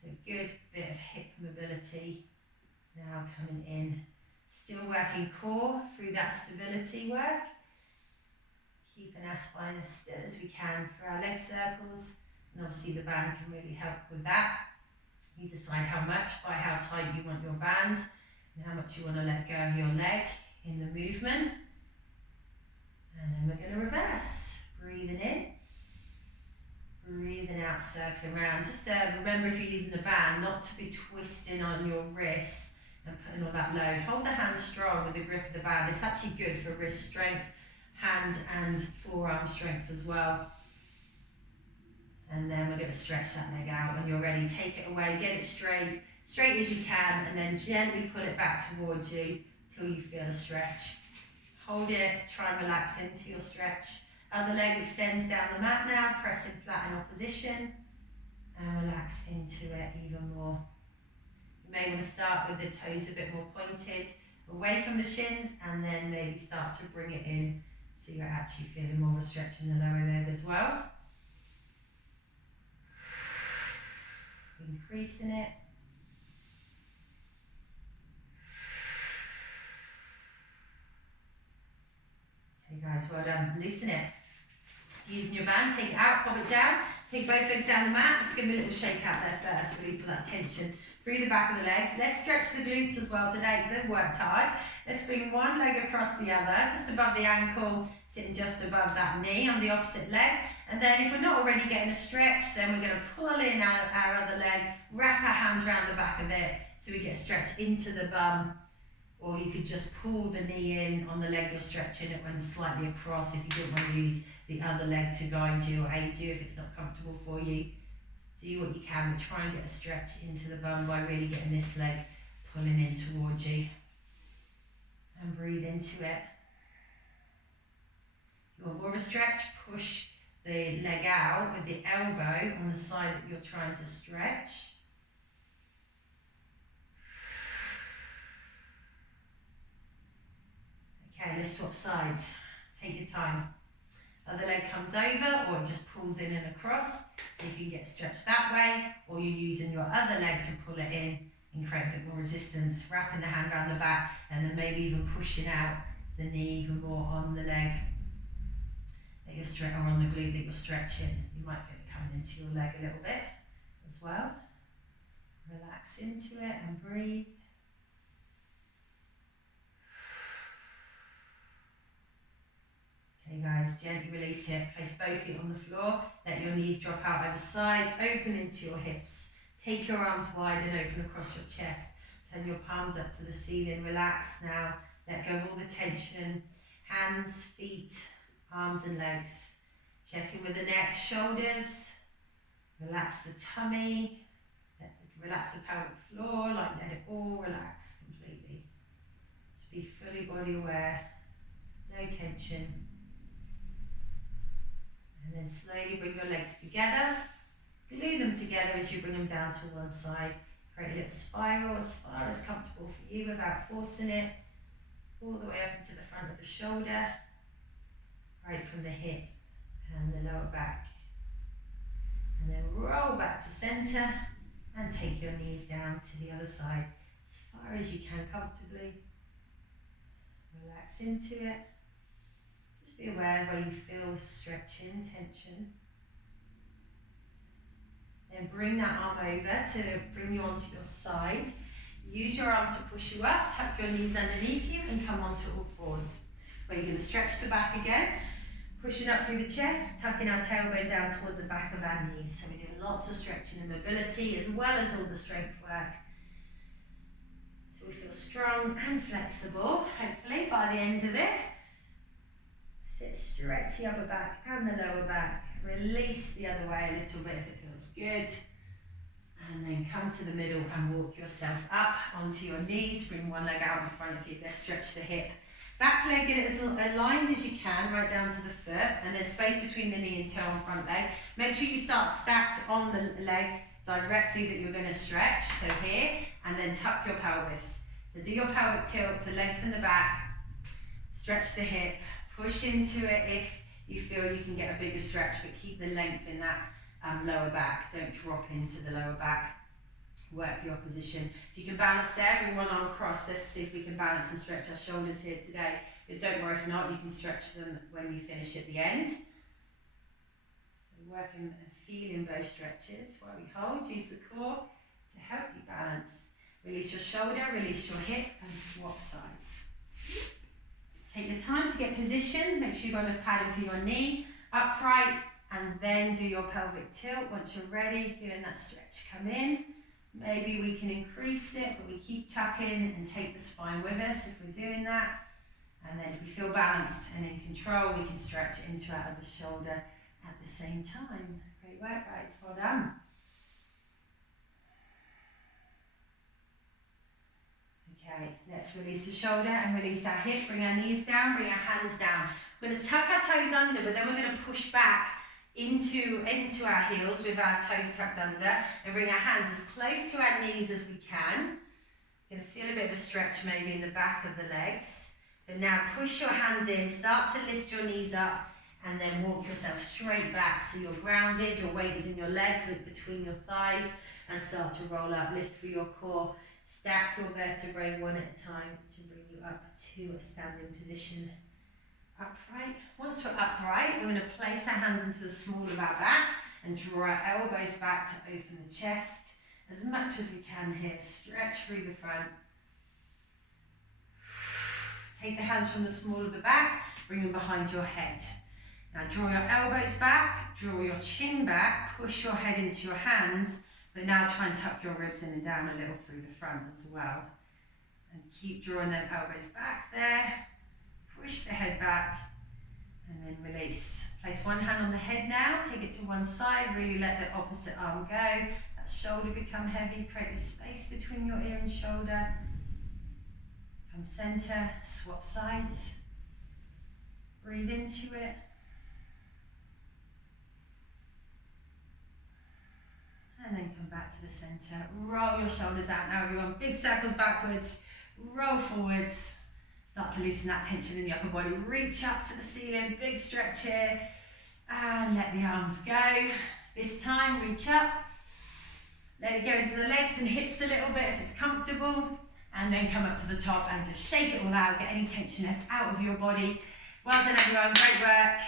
So good bit of hip mobility. Now coming in, still working core through that stability work. Keeping our spine as still as we can for our leg circles. And obviously the band can really help with that. You decide how much, by how tight you want your band, and how much you want to let go of your leg in the movement. And then we're going to reverse. Breathing in. Breathing out, circling around. Just remember if you're using the band, not to be twisting on your wrists and putting all that load. Hold the hand strong with the grip of the band. It's actually good for wrist strength, hand and forearm strength as well. And then we're going to stretch that leg out. When you're ready, take it away, get it straight as you can, and then gently pull it back towards you till you feel a stretch. Hold it, try and relax into your stretch. Other leg extends down the mat now, pressing flat in opposition, and relax into it even more. You may want to start with the toes a bit more pointed, away from the shins, and then maybe start to bring it in So you're actually feeling more of a stretch in the lower leg as well. Increasing it. Okay guys, well done. Loosen it. Using your band, take it out, pop it down, take both legs down the mat. Let's give them a little shake out there first, release all that tension through the back of the legs. Let's stretch the glutes as well today because they've worked hard. Let's bring one leg across the other, just above the ankle, sitting just above that knee on the opposite leg. And then if we're not already getting a stretch, then we're going to pull in our other leg, wrap our hands around the back of it so we get a stretch into the bum. Or you could just pull the knee in on the leg you're stretching it when slightly across if you don't want to use the other leg to guide you or aid you if it's not comfortable for you. Do what you can, but try and get a stretch into the bum by really getting this leg pulling in towards you. And breathe into it. If you want more of a stretch, push the leg out with the elbow on the side that you're trying to stretch. Okay, let's swap sides. Take your time. Other leg comes over or it just pulls in and across. See if you can get stretched that way, or you're using your other leg to pull it in and create a bit more resistance, wrapping the hand around the back and then maybe even pushing out the knee even more on the leg that you're stretching, or on the glute that you're stretching. You might feel it coming into your leg a little bit as well. Relax into it and breathe. Okay guys, gently release it. Place both feet on the floor. Let your knees drop out either side. Open into your hips. Take your arms wide and open across your chest. Turn your palms up to the ceiling. Relax now. Let go of all the tension. Hands, feet, arms and legs. Check in with the neck, shoulders. Relax the tummy. Relax the pelvic floor. Let it all relax completely. Just be fully body aware. No tension. And then slowly bring your legs together, glue them together as you bring them down to one side. Create a little spiral as far as comfortable for you without forcing it. All the way up into the front of the shoulder, right from the hip and the lower back. And then roll back to center and take your knees down to the other side as far as you can comfortably. Relax into it. Just be aware where you feel stretching, tension. Then bring that arm over to bring you onto your side. Use your arms to push you up, tuck your knees underneath you and come onto all fours. Where you're going to stretch the back again, pushing up through the chest, tucking our tailbone down towards the back of our knees. So we're doing lots of stretching and mobility as well as all the strength work. So we feel strong and flexible, hopefully by the end of it. Sit, stretch the upper back and the lower back. Release the other way a little bit if it feels good. And then come to the middle and walk yourself up onto your knees. Bring one leg out in front of you. Let's stretch the hip. Back leg, get it as aligned as you can, right down to the foot. And then space between the knee and toe on front leg. Make sure you start stacked on the leg directly that you're going to stretch. So here, and then tuck your pelvis. So do your pelvic tilt to lengthen the back. Stretch the hip. Push into it if you feel you can get a bigger stretch, but keep the length in that lower back. Don't drop into the lower back. Work the opposition. If you can balance there, bring one arm across. Let's see if we can balance and stretch our shoulders here today. But don't worry if not, you can stretch them when you finish at the end. So working and feeling both stretches while we hold. Use the core to help you balance. Release your shoulder, release your hip and swap sides. Take the time to get positioned. Make sure you've got enough padding for your knee. Upright and then do your pelvic tilt. Once you're ready, feeling that stretch come in. Maybe we can increase it, but we keep tucking and take the spine with us if we're doing that. And then if we feel balanced and in control, we can stretch into our other shoulder at the same time. Great work, guys. Well done. Okay, let's release the shoulder and release our hip. Bring our knees down, bring our hands down. We're going to tuck our toes under, but then we're going to push back into our heels with our toes tucked under and bring our hands as close to our knees as we can. We're going to feel a bit of a stretch maybe in the back of the legs. But now push your hands in, start to lift your knees up, and then walk yourself straight back so you're grounded, your weight is in your legs, look between your thighs, and start to roll up, lift through your core, stack your vertebrae one at a time to bring you up to a standing position. Upright. Once we're upright, we're going to place our hands into the small of our back and draw our elbows back to open the chest as much as we can here. Stretch through the front. Take the hands from the small of the back, bring them behind your head. Now draw your elbows back, draw your chin back, push your head into your hands, but now try and tuck your ribs in and down a little through the front as well. And keep drawing them elbows back there. Push the head back and then release. Place one hand on the head now, take it to one side, really let the opposite arm go. That shoulder become heavy, create a space between your ear and shoulder. Come center, swap sides. Breathe into it. And then come back to the center. Roll your shoulders out now, everyone. Big circles backwards, roll forwards. Start to loosen that tension in the upper body. Reach up to the ceiling, big stretch here. And let the arms go. This time, reach up. Let it go into the legs and hips a little bit if it's comfortable. And then come up to the top and just shake it all out. Get any tension left out of your body. Well done, everyone. Great work.